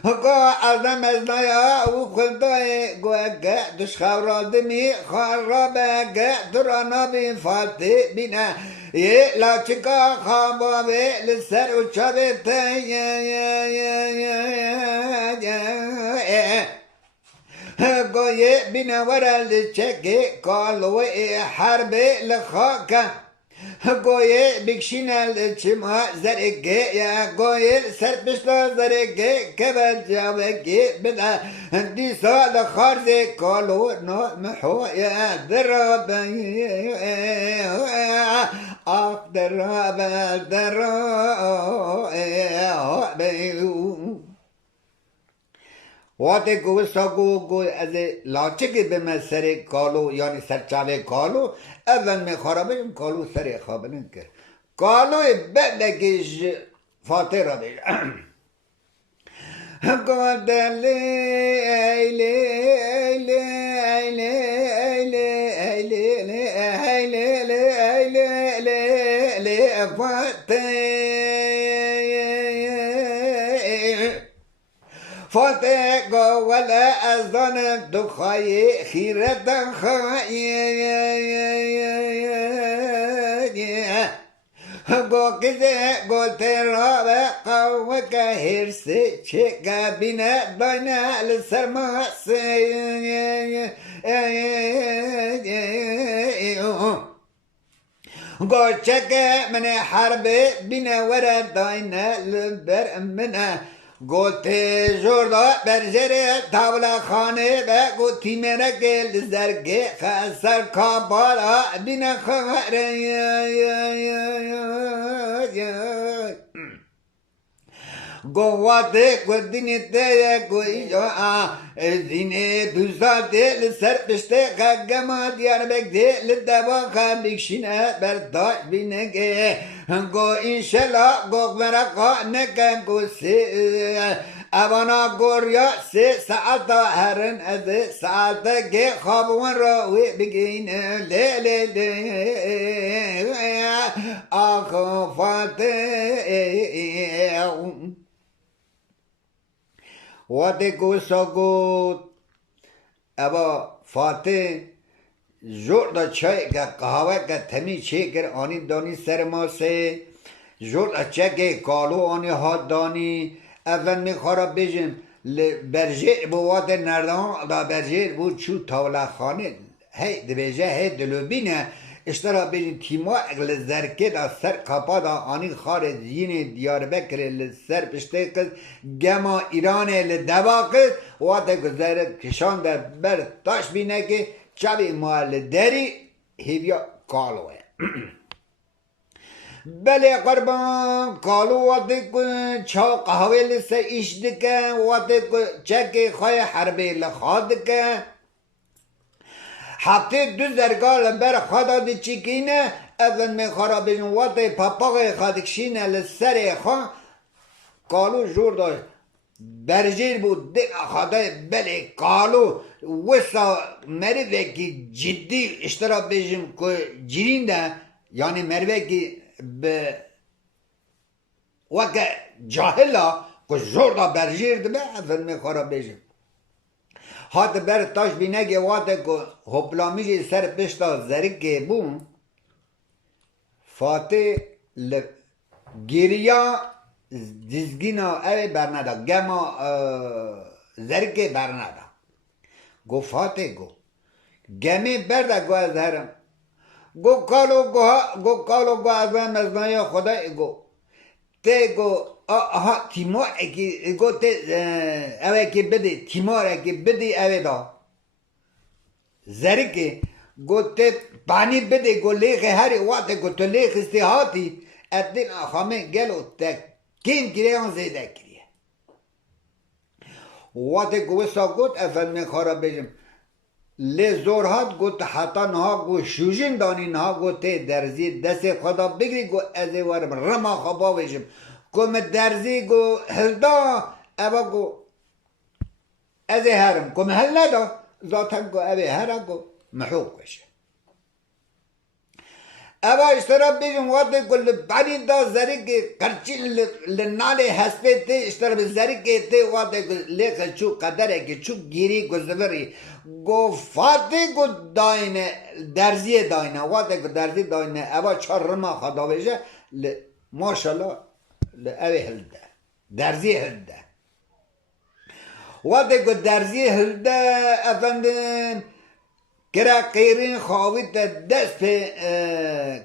گو ازم از نیا او خلدای گو اگه دش خورادمی خرابه اگه درانا بین فاتی بینه یه لاچکا خوابه لسر و چابه گوی بینه ورل چکه کالوی حربه لخاکه گوی بکشینل چما زرگه یا گوی سرپشلا زرگه که بجاوگه بده دی سال خارز کالو نو محو یا درابه آخ درابه درابه وقتی گوه ساگو گوه از لاچگی به من سر کالو یعنی سرچاوه کالو اول می خرابه کالو سر خوابنن کرد کالو بدگیش فاتح را بیش گودلی ایلی ایلی ایلی ایلی ایلی ایلی ایلی ایلی فاتح فاتح گو ولا ازان دخای خیرت خای گو قیزه گو تیرا و قوه که هرسه چه گبینه داینه لسرماسه گو چکه من حرب بینه وره داینه لبر منه گو تیجور دا برجره تاولا خانه و گو تیمره که لزرگه خسر کابارا بینه خاره گو واده گو دینی تیه گو ایجا دینی دوزاده لسر پشته خگما دیار بگده لدوا خبیکشینه برداشت بینگه گو انشالله گو برقا نکن گو سی اوانا گوریا 3 ساعت هرن از ساعت که خوابون را وی بگین لی لی لی آخو فاته وقتی گوسا گود ابا فاته زور دا چای که قهوه که تمی چه گر آنی دانی سر ما سه زور دا چه که کالو آنی ها دانی اول می خورا بیجم برجه بو وقت نردان دا برجه بو چو تاولا خانه هی دبیجه هی دلوبینه اشترا بیجن تیما اگل زرکه دا سر کپا دا آنی خار زین دیار بکره لسر پشته کز گما ایران لدوا کز وقت گذاره کشان در بر تاش بینه که چابی مال دری هیویا کالوه بله قربان کالو وقتی چا قهوه لسه ایش دکه وقتی چک خواه حربه لخواه دکه هفته 2 زرگال بر خدا دی چیکینه اول می خرابین وقتی پاپاق خادکشینه لسر خواه کالو جور داشت برجیر بود دل خدای بله کالو وسا مروه که جدی اشترا بیشم که جیرین ده یعنی مروه که به وقت جاهلا که زور دا برجیر ده به اول می خراب بیشم حتی بر تاش بینگه وقت که هپلامیجی سر پشتا زرگه بون فاتح گیریا دیزگینا اوی برنده گما زرگه برنده گو فاتح گو گمی برده گو از هرم گو کالو گو از مزنای خدای گو ته گو آها تیمار اکی گو ته اوی که بده تیمار اکی بده اوی دا زرگه گو ته پانی بده گو لیخه هری وقت گو تو لیخ استحاتی ادین آخامه گلو تک کین کریه آن زیده کریه وقت گوسا گوت افل می خارا بیجم لی زور هات گوت حتا نها گو شوژین دانی نها گوت درزی دست خدا بگری گو ازی ورم رما خوابا بیجم گو می درزی گو هلدا اوه گو ازی هرم گو می هل ندا ذاتا گو اوه هره گو محوق بشه اوه اشترا بیجم وقت گل بانی دا زرگ کرچی لنالی حسبه تی اشترا بی زرگ تی وقت لیخ چو قدره که چو گیری گزوری گو فاتی گو داینه درزی داینه وقت گو درزی داینه اوه 4 رما خدا بشه ماشالله اوه هلده درزی هلده وقت گو درزی هلده افندم کرا قیرین خواهید دست به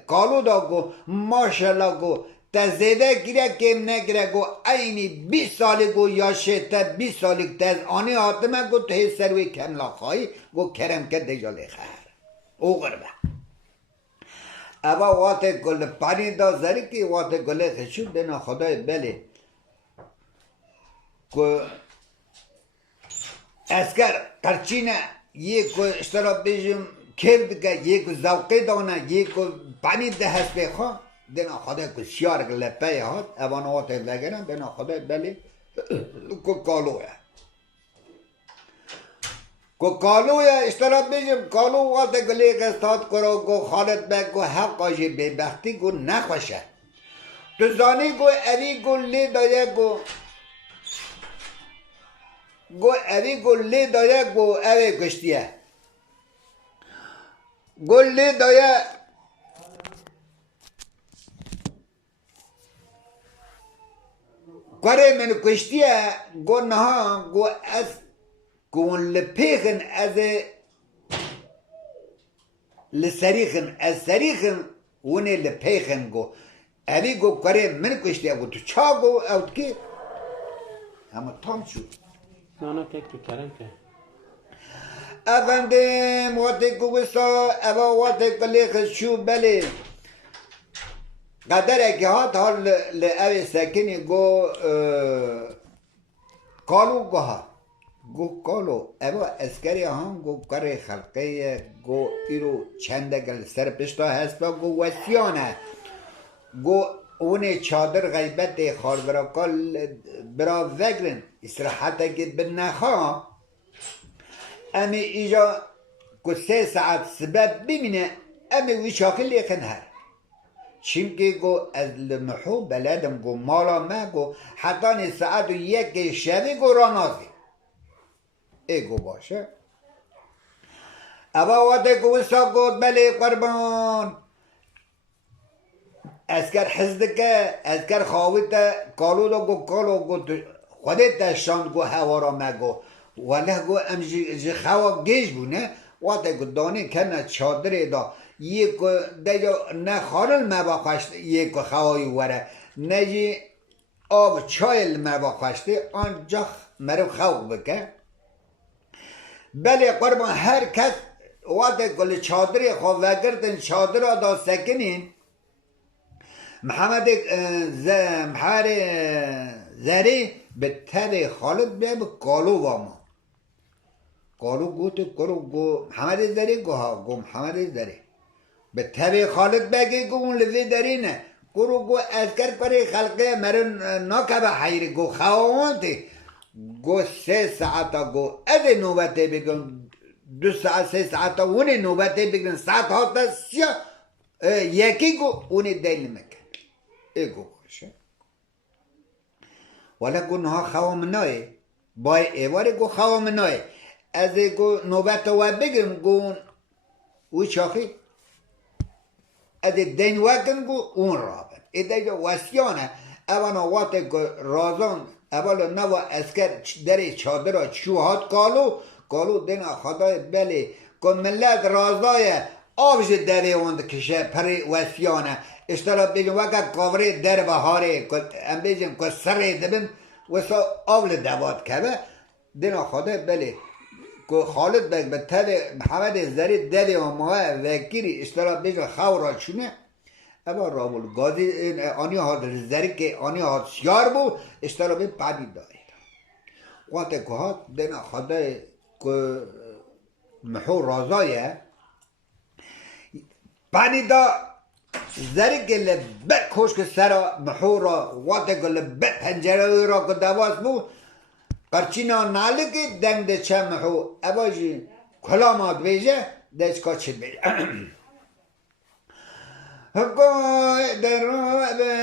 کالو دا گو ماشالله گو تزیده گیره کم نگیره گو اینی 20 سالی گو یا شیطه 20 سالی تز آنی آتمه گو ته سروی کملا خواهی گو کرم که دیجالی خیر او غربه اوه وقت گل پانی دا زری که وقت گل خشود بنا خدای بله گو اسکر ترچینه یک اشترا بیجم کرد که یک زوقی دانه یک پانی ده هست بخواه دینا خدا که سیار لپه هات اوانوات لگرن دینا خدا بلی که کالوه که کالوه اشترا بیجم کالو وقت گلی قصاد کرو که خالد بگ که حق آجی بیبختی که نخوشه تو زانی که اری گلی دایه که گو اوی گلی دایه گو اوی گشتیه گلی دایه قره من کشتیه گو نها گو از گون لپیخن از لسریخن از سریخن ونه لپیخن گو اوی گو قره من کشتیه گو تو چا گو اوت که اما تام شد نه که تو کلم که افندم وقتی که بسا اوا وقتی که لیخ شو بله قدره که هات حال لعوی سکنی گو قالو گو ها گو قالو اوا اسکری هم گو کار خلقه گو ایرو چنده گل سر پشتا هستا گو وسیانه گو اون چادر غیبت خاربرا کال برا وگرن استراحته که بنخوا امی ایجا که 3 ساعت سبب ببینه امی وی شاخل لیخن هر چیمکه گو از لمحو بلدم گو مالا ما گو حتی 1 ساعت و 1 شبه گو را نازی ای گو باشه اوا وقتی گو سا گود بله قربان اسکر حزدکه اسکر خواهیتا کالو دا گو کالو گو خودت تشتاند گو هوا ما گو ولی گو ام جی خوا گیش بونه وقتی گو دانه کنه چادر دا یک دیگه نه خارل ما خوشت یک خوایی وره نه جی آب چایل ما خوشته آنجا مرو خواه بکه بله قربان هر کس وقتی گل چادر خواه وگردن چادر دا سکنین محمد زری به تب خالد بیا به قالو واما قالو گوت کرو گو محمد زری گو ها گو محمد زری به تب خالد بگی گو اون لوی درینه کرو گو اذکر کری خلقه مرن ناکبه حیری گو خواهانتی گو 3 ساعتا گو از نوبته بگن 2 ساعت 3 ساعتا اون نوبته بگن ساعت ها تا سیا یکی گو اون دیل مکن ای گو باشه ولی گو نها خواه منای بای ایواری گو خواه منای از گو نوبت و بگرم گو او چاخی از دین وکن گو اون رابن ای دیگه وسیانه اولا وقت گو رازان اولا نوا اسکر در چادر چوهات کالو دین خدای بله گو ملت رازای آبش دوی اوند کشه پری وسیانه اشترا بگم وقت قوره در بهاره ام بگم که سره دبن وسا آول دواد که دینا خدا بله که خالد بگ به تب محمد زری دوی و ماه وکیری اشترا بگم خورا چونه اما رامول گازی آنی ها زری که آنی ها سیار بو اشترا بگم پدید داری وقت که ها دینا خدا که محو رازایه پدید زری که لبه کشک سر محورا وقت که لبه پنجره را که دواز بو قرچینا ناله که دنگ ده چه محو اباجی کلامات بیجه دهش که چید بیجه گوی دروبه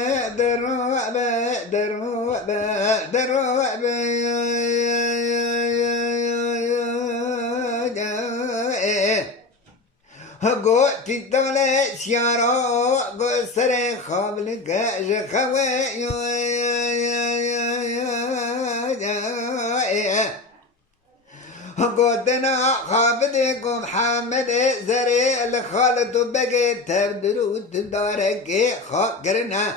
گو تیتاله سیارا گو سر خابل گش خوه گو دنا خابد گو محمد زره الخالد بگه تبدرود داره که خواه کرنه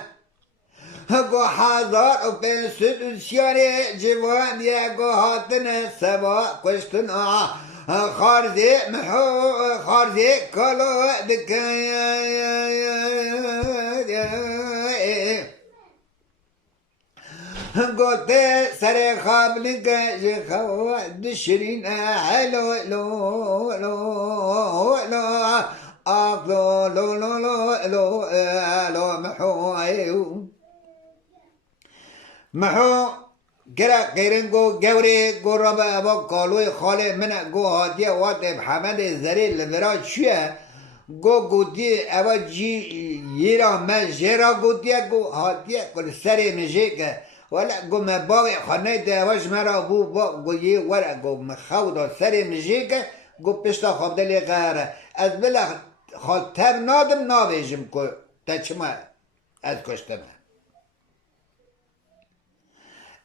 گو حضار و پنسد سیاره جوان یا گو هاتن سبا کشتن خارزي محو خارزي كلو قلت سري خابلك جخو دشرين حلو لو لو لو لو لو لو لو لو محو گره غیرن گو گوری گو رابا ابا کالوی خاله من گو هاتیه وات محمد زری لورا چیه گو گوتی ابا جی یرا من جرا گوتیه گو هاتیه کل سری مجه که ولا گو مباوی خانه ده واش مرا بو با گو یه ورا گو مخودا سری مجه که گو پشتا خواب دلی غیره از بلا خاطب نادم ناویجم که تا چما از کشتمه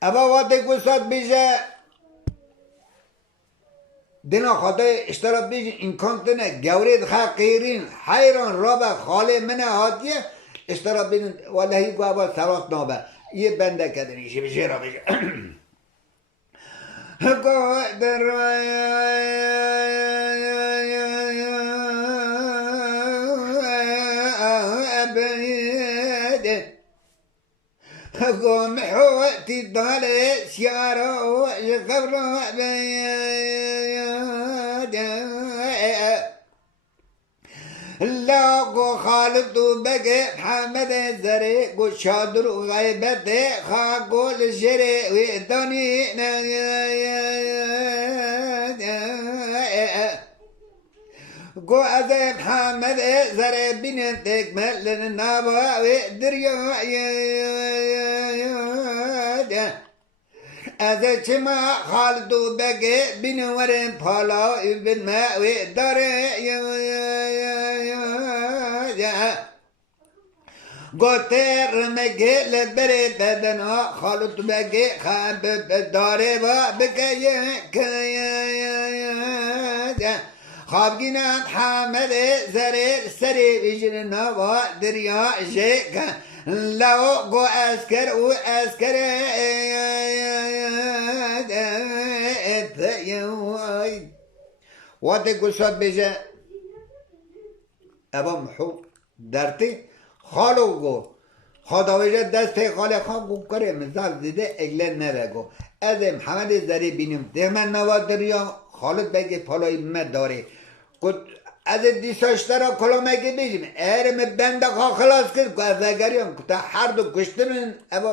اما وقتی گوشت بیشه دینا خاطر اشترا بیشه این کانتنه گورید خاقیرین حیران رابا خاله من هاتیه اشترا بیشن والهی گوه با سرات نابه یه بنده کدنیشه بشه را بشه قادر قوم حوتي ضالي سيارة وغبر بياد لا قو خالد بقى محمد الزري قو شادر وغيبت خاقو الجري ويدوني قو أذى محمد زري بنتك مل النابا ودريا أذى شما خالد بقى بنورن فلا ابن ما ودري قطر مجل بري بدنا خالد بقى خاب بداري بكيا خابگینا حامد زری سری ویجنا و دریا جک لو گو اسکر و اسکر وقتی گوشت بیجه ابا محو درتی خالو گو خدا ویجه دست پی خاله خان گو کره مثال دیده اگله نره گو از محمد زری بینیم دهمن نوا دریا خالد بگه پالای مداره قد از دیساشترا کلامگی بیجیم ارم بنده خواه خلاص کرد که از اگریم که تا هر دو کشته من ابا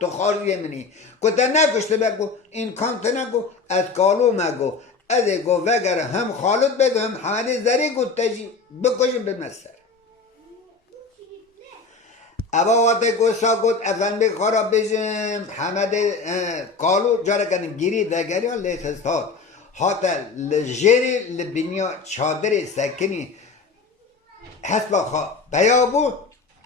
تو خارجی منی که تا نکشته بگو این کانت نگو از کالو مگو از گو وگر هم خالد بگو هم حمد زری گو تجی بکشیم به مستر ابا وقتی گوشا گود افنبی خارا بیجیم حمد کالو جاره کنیم گیری وگری ها لیخستاد حتی لجری لبنیا چادر سکنی حسب خواه بیا بود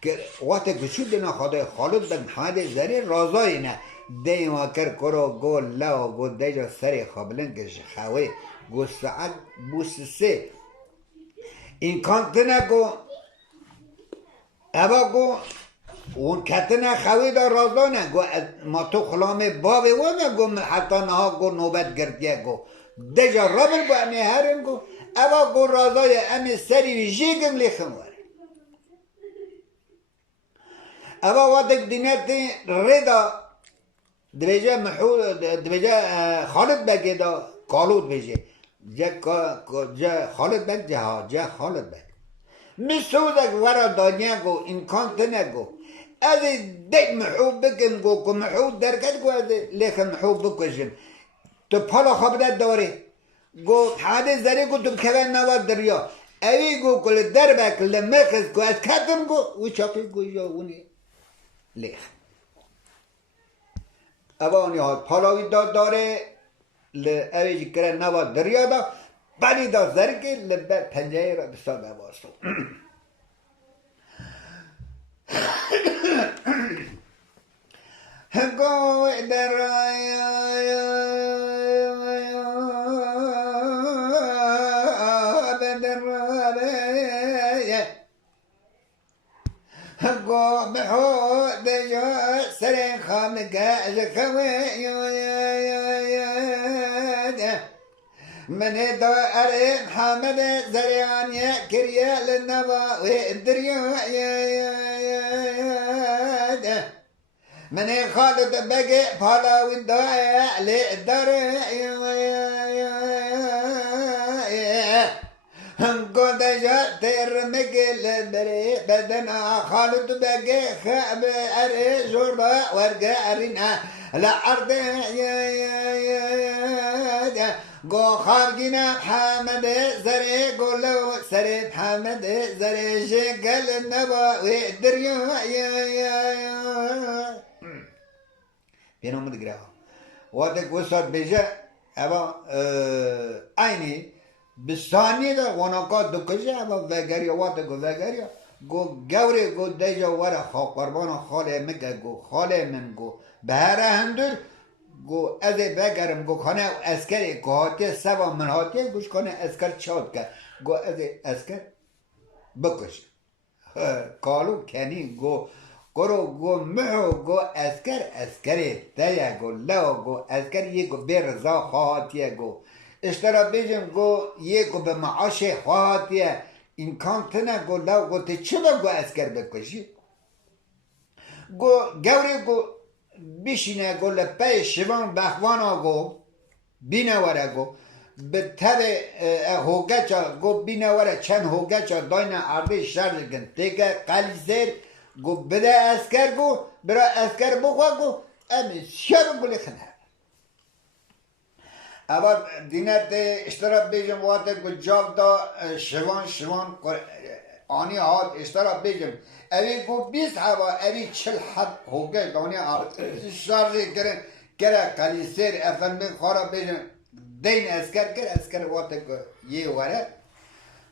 که وقت گشود دینا خدای خالد بن محمد زری رازای نه دیما کر کرو گو لو گو دیجا سری خابلن کش خواه گو ساعت بوس سه این کانتنه گو ابا گو اون کتنه خواه دا رازانه گو ما تو خلام بابه وانه گو حتی نها گو نوبت گردیه گو دیجا رابر گو امی هرم گو اما گو رازای امی سری جیگم لیخم واره اما وقت دینتی ردا دبیجه محول دبیجه خالد بگه دا کالود بیجه جا خالد بگ جا خالد بگ میسودک ورا دانیا گو این کانت نگو از دیگ محول بکن گو که محول درکت گو از لیخم محول بکشم تو پالا خبرت داری گو حادث زری گو تو کبن نواد دریا اوی گو کل در بکل مخز گو از کتم گو و چاقی گو یا اونی لیخ اوه اونی ها پالاوی داره اوی جی کرن نواد دریا دا بلی دا زرگی لبه پنجه را بسا بواسو گو در گو محو دیجا سرین خامگه جخوه من دا ارم حمد زریانی کریه لنبا و دریا من خالد بگه پالا و دعا لدر قد جاءت الرمقل بري بدنا خالد بقى خاب أري جربا ورقا أرينا لا أرض قو خارجنا حامد زري قولو سري حامد زري شكل النبا ويدريو بينهم مدقراها واتك وصد بجا أبا عيني بسانی دا وناکات دو کجه اما وگریا واتا گو وگریا گو گوری گو دیجا ورا خواه قربانا خاله مگه گو خاله من گو به هر هندور گو از بگرم گو خانه اسکر که سوا من هاتی گوش کنه اسکر چاد کرد گو از اسکر بکش کالو کنی گو گو محو گو اسکر تیا گو لو گو اسکر یه گو برزا خواهاتیه گو اشترا بیجم گو یه گو به معاش خواهاتیه این کان تنه گو لو گو تی چرا گو اسکر بکشی گو گوری گو بیشینه گو لپه شوان بخوانا گو بینه وره گو به تب هوگچا گو بینه وره چند هوگچا داینه عربی شرد گن تیگه قلی زیر گو بده اسکر گو برا اسکر بخوا گو امی سیارو گو لخنه اما دینت اشترا بیجم واته گو جاب دا شوان آنی هات اشترا بیجم اوی گو 20 هوا اوی 40 حب هوگه دانی شارجی کرن قلی سیر افنده خورا بیجم دین اسکر واته گو یه وره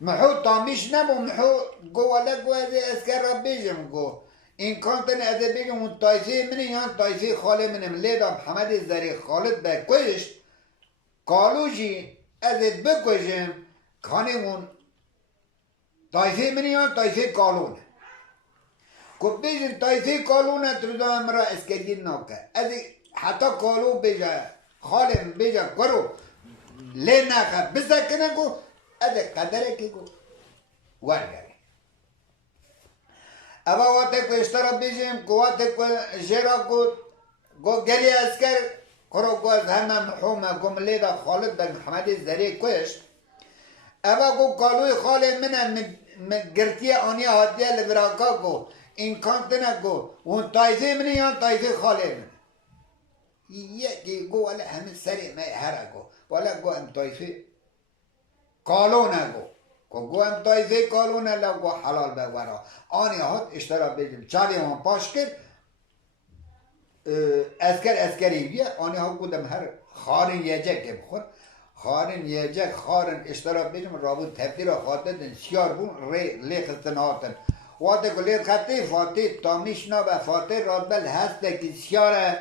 محو تامیش نبو محو گو ولا گو از اسکر را بیجم گو این کانتن از بیجم اون تایفی منی یا تایفی خاله منم لیدم محمد زری خالد بکشت کالو جی از بکشم کانی اون تایفی منی یا تایفی کالونه کو بیجم تایفی کالونه تردو امرا اسکدین ناکه از حتی کالو بیجا خالم بیجا کرو لی نخه بسکنه گو از قدره که گو ورگره اما وقتی که اشترا بیجیم که وقتی که جرا گو گلی اسکر کرو گو از همه محومه گو ملیده خالد بن محمد زری کشت اما گو کالوی خاله من گرتی آنی هاتیه لبراکا گو این کانتنه گو اون تایزی منی یا تایزی خاله من یکی گو ولی همه سری می هره گو ولی گو ام تایزی کالونه گو ام تایزی کالونه لگو حلال بگورا آنی هات اشترا بیدیم چاوی من پاش کرد اسکری بیه آنی ها گودم هر خارن یجک بخور خارن یجک خارن اشترا بیدیم رابون تبدیل خاطر سیار بون لیختن هاتن وقتی که لیخ خطی فاتی تامیش نابه فاتی رادبل هسته که سیاره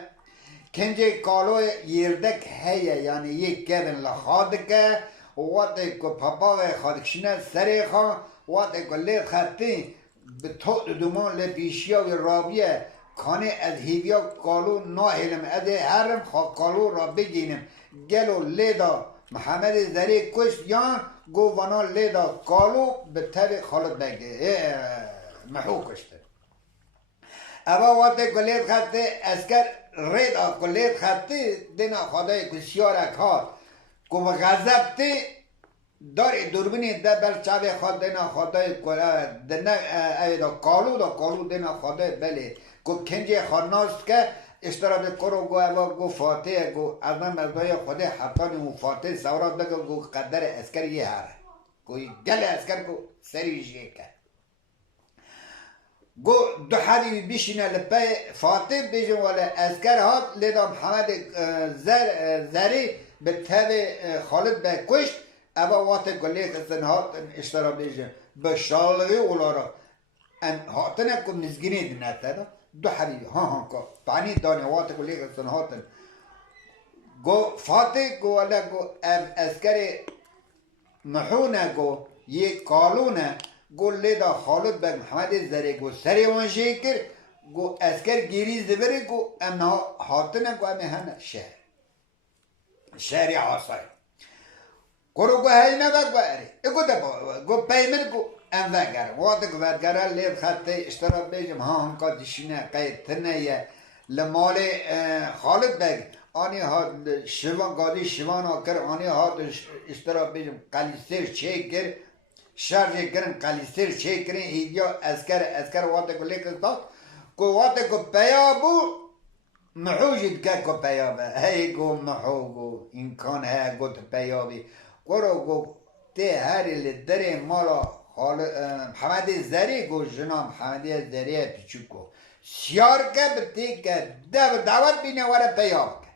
کنجه کالو یردک هیه یعنی یک کبن لخادکه وقتی که پاپاوه خادکشینه سری خواه وقتی که لیخ خطی به تو دومان لپیشیا و رابیه کانه از هیویا کالو ناهلم از هرم خواه کالو را بگینم گلو لیدا محمد زری کشت یا گو وانا لیدا کالو به تب خالد بگه محو کشته اما وقتی که لید خطی اسکر ریدا که لید خطی دینا خدای که سیارک ها که غضب تی داری دوربینی ده بر چاوی خود دینا خدای که دینا ایدا کالو دینا خدای بله که کنجی خاناست که اشترا کرو گو اوا گو فاتح گو از من مردای خود حتانی و فاتح سورات بگو گو قدر اسکر یه هره گوی گل اسکر گو سری جیه که گو دو حدی بیشینه لپه فاتح بیجن ولی اسکر هات لیدا محمد زری به تب خالد به کشت اما وقت گلی خستن هات اشترا بیجن به شالغی اولارا ان هاتنه کم نزگینی دینته دا دو حبیبی ها که پانی دانه وقت گلی خستن هاتن گو فاتح گو ولی گو اسکر محونه گو یک کالونه گو لیدا خالد بن محمد زری گو سری وانشی کر گو اسکر گیری زبری گو امنا هاتنه گو امه هنه شهری عاصای کرو گو هی نبا گو اری اگو دبا گو پیمر گو ام وگر وقت گو وگره لید خطه اشترا بیجم ها همکا دشینه قید تنه یه لمال خالد بگ آنی ها شوان گادی شوان ها کر آنی ها اشترا بیجم قلیسیر چه کر شرجه کرن قلیسیر چه کرن ایدیا اسکر وقت گو لیکن داد گو وقت گو پیا بو محوجید که گو پیا با هی گو محو گو این کان ها گو پیا بی گرو گو ته هری لدره مالا محمد زری گو جنا محمد زری پیچو گو سیار که بتی که دعوت بینه وره پیا که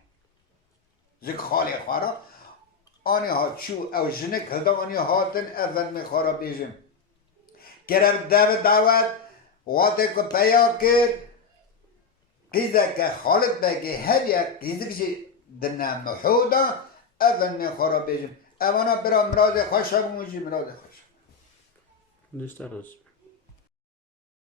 زک خالی خوارا آنی ها چو او جنک هدا آنی هاتن اول میخوارا بیجم کرم دعوت وقتی که پیا کرد قیزه که خالد بگه هر یک قیزه که دنه محودا اون خورا بیجم اوانا برا مراز خوشم موجی مراز خوشم دوست روز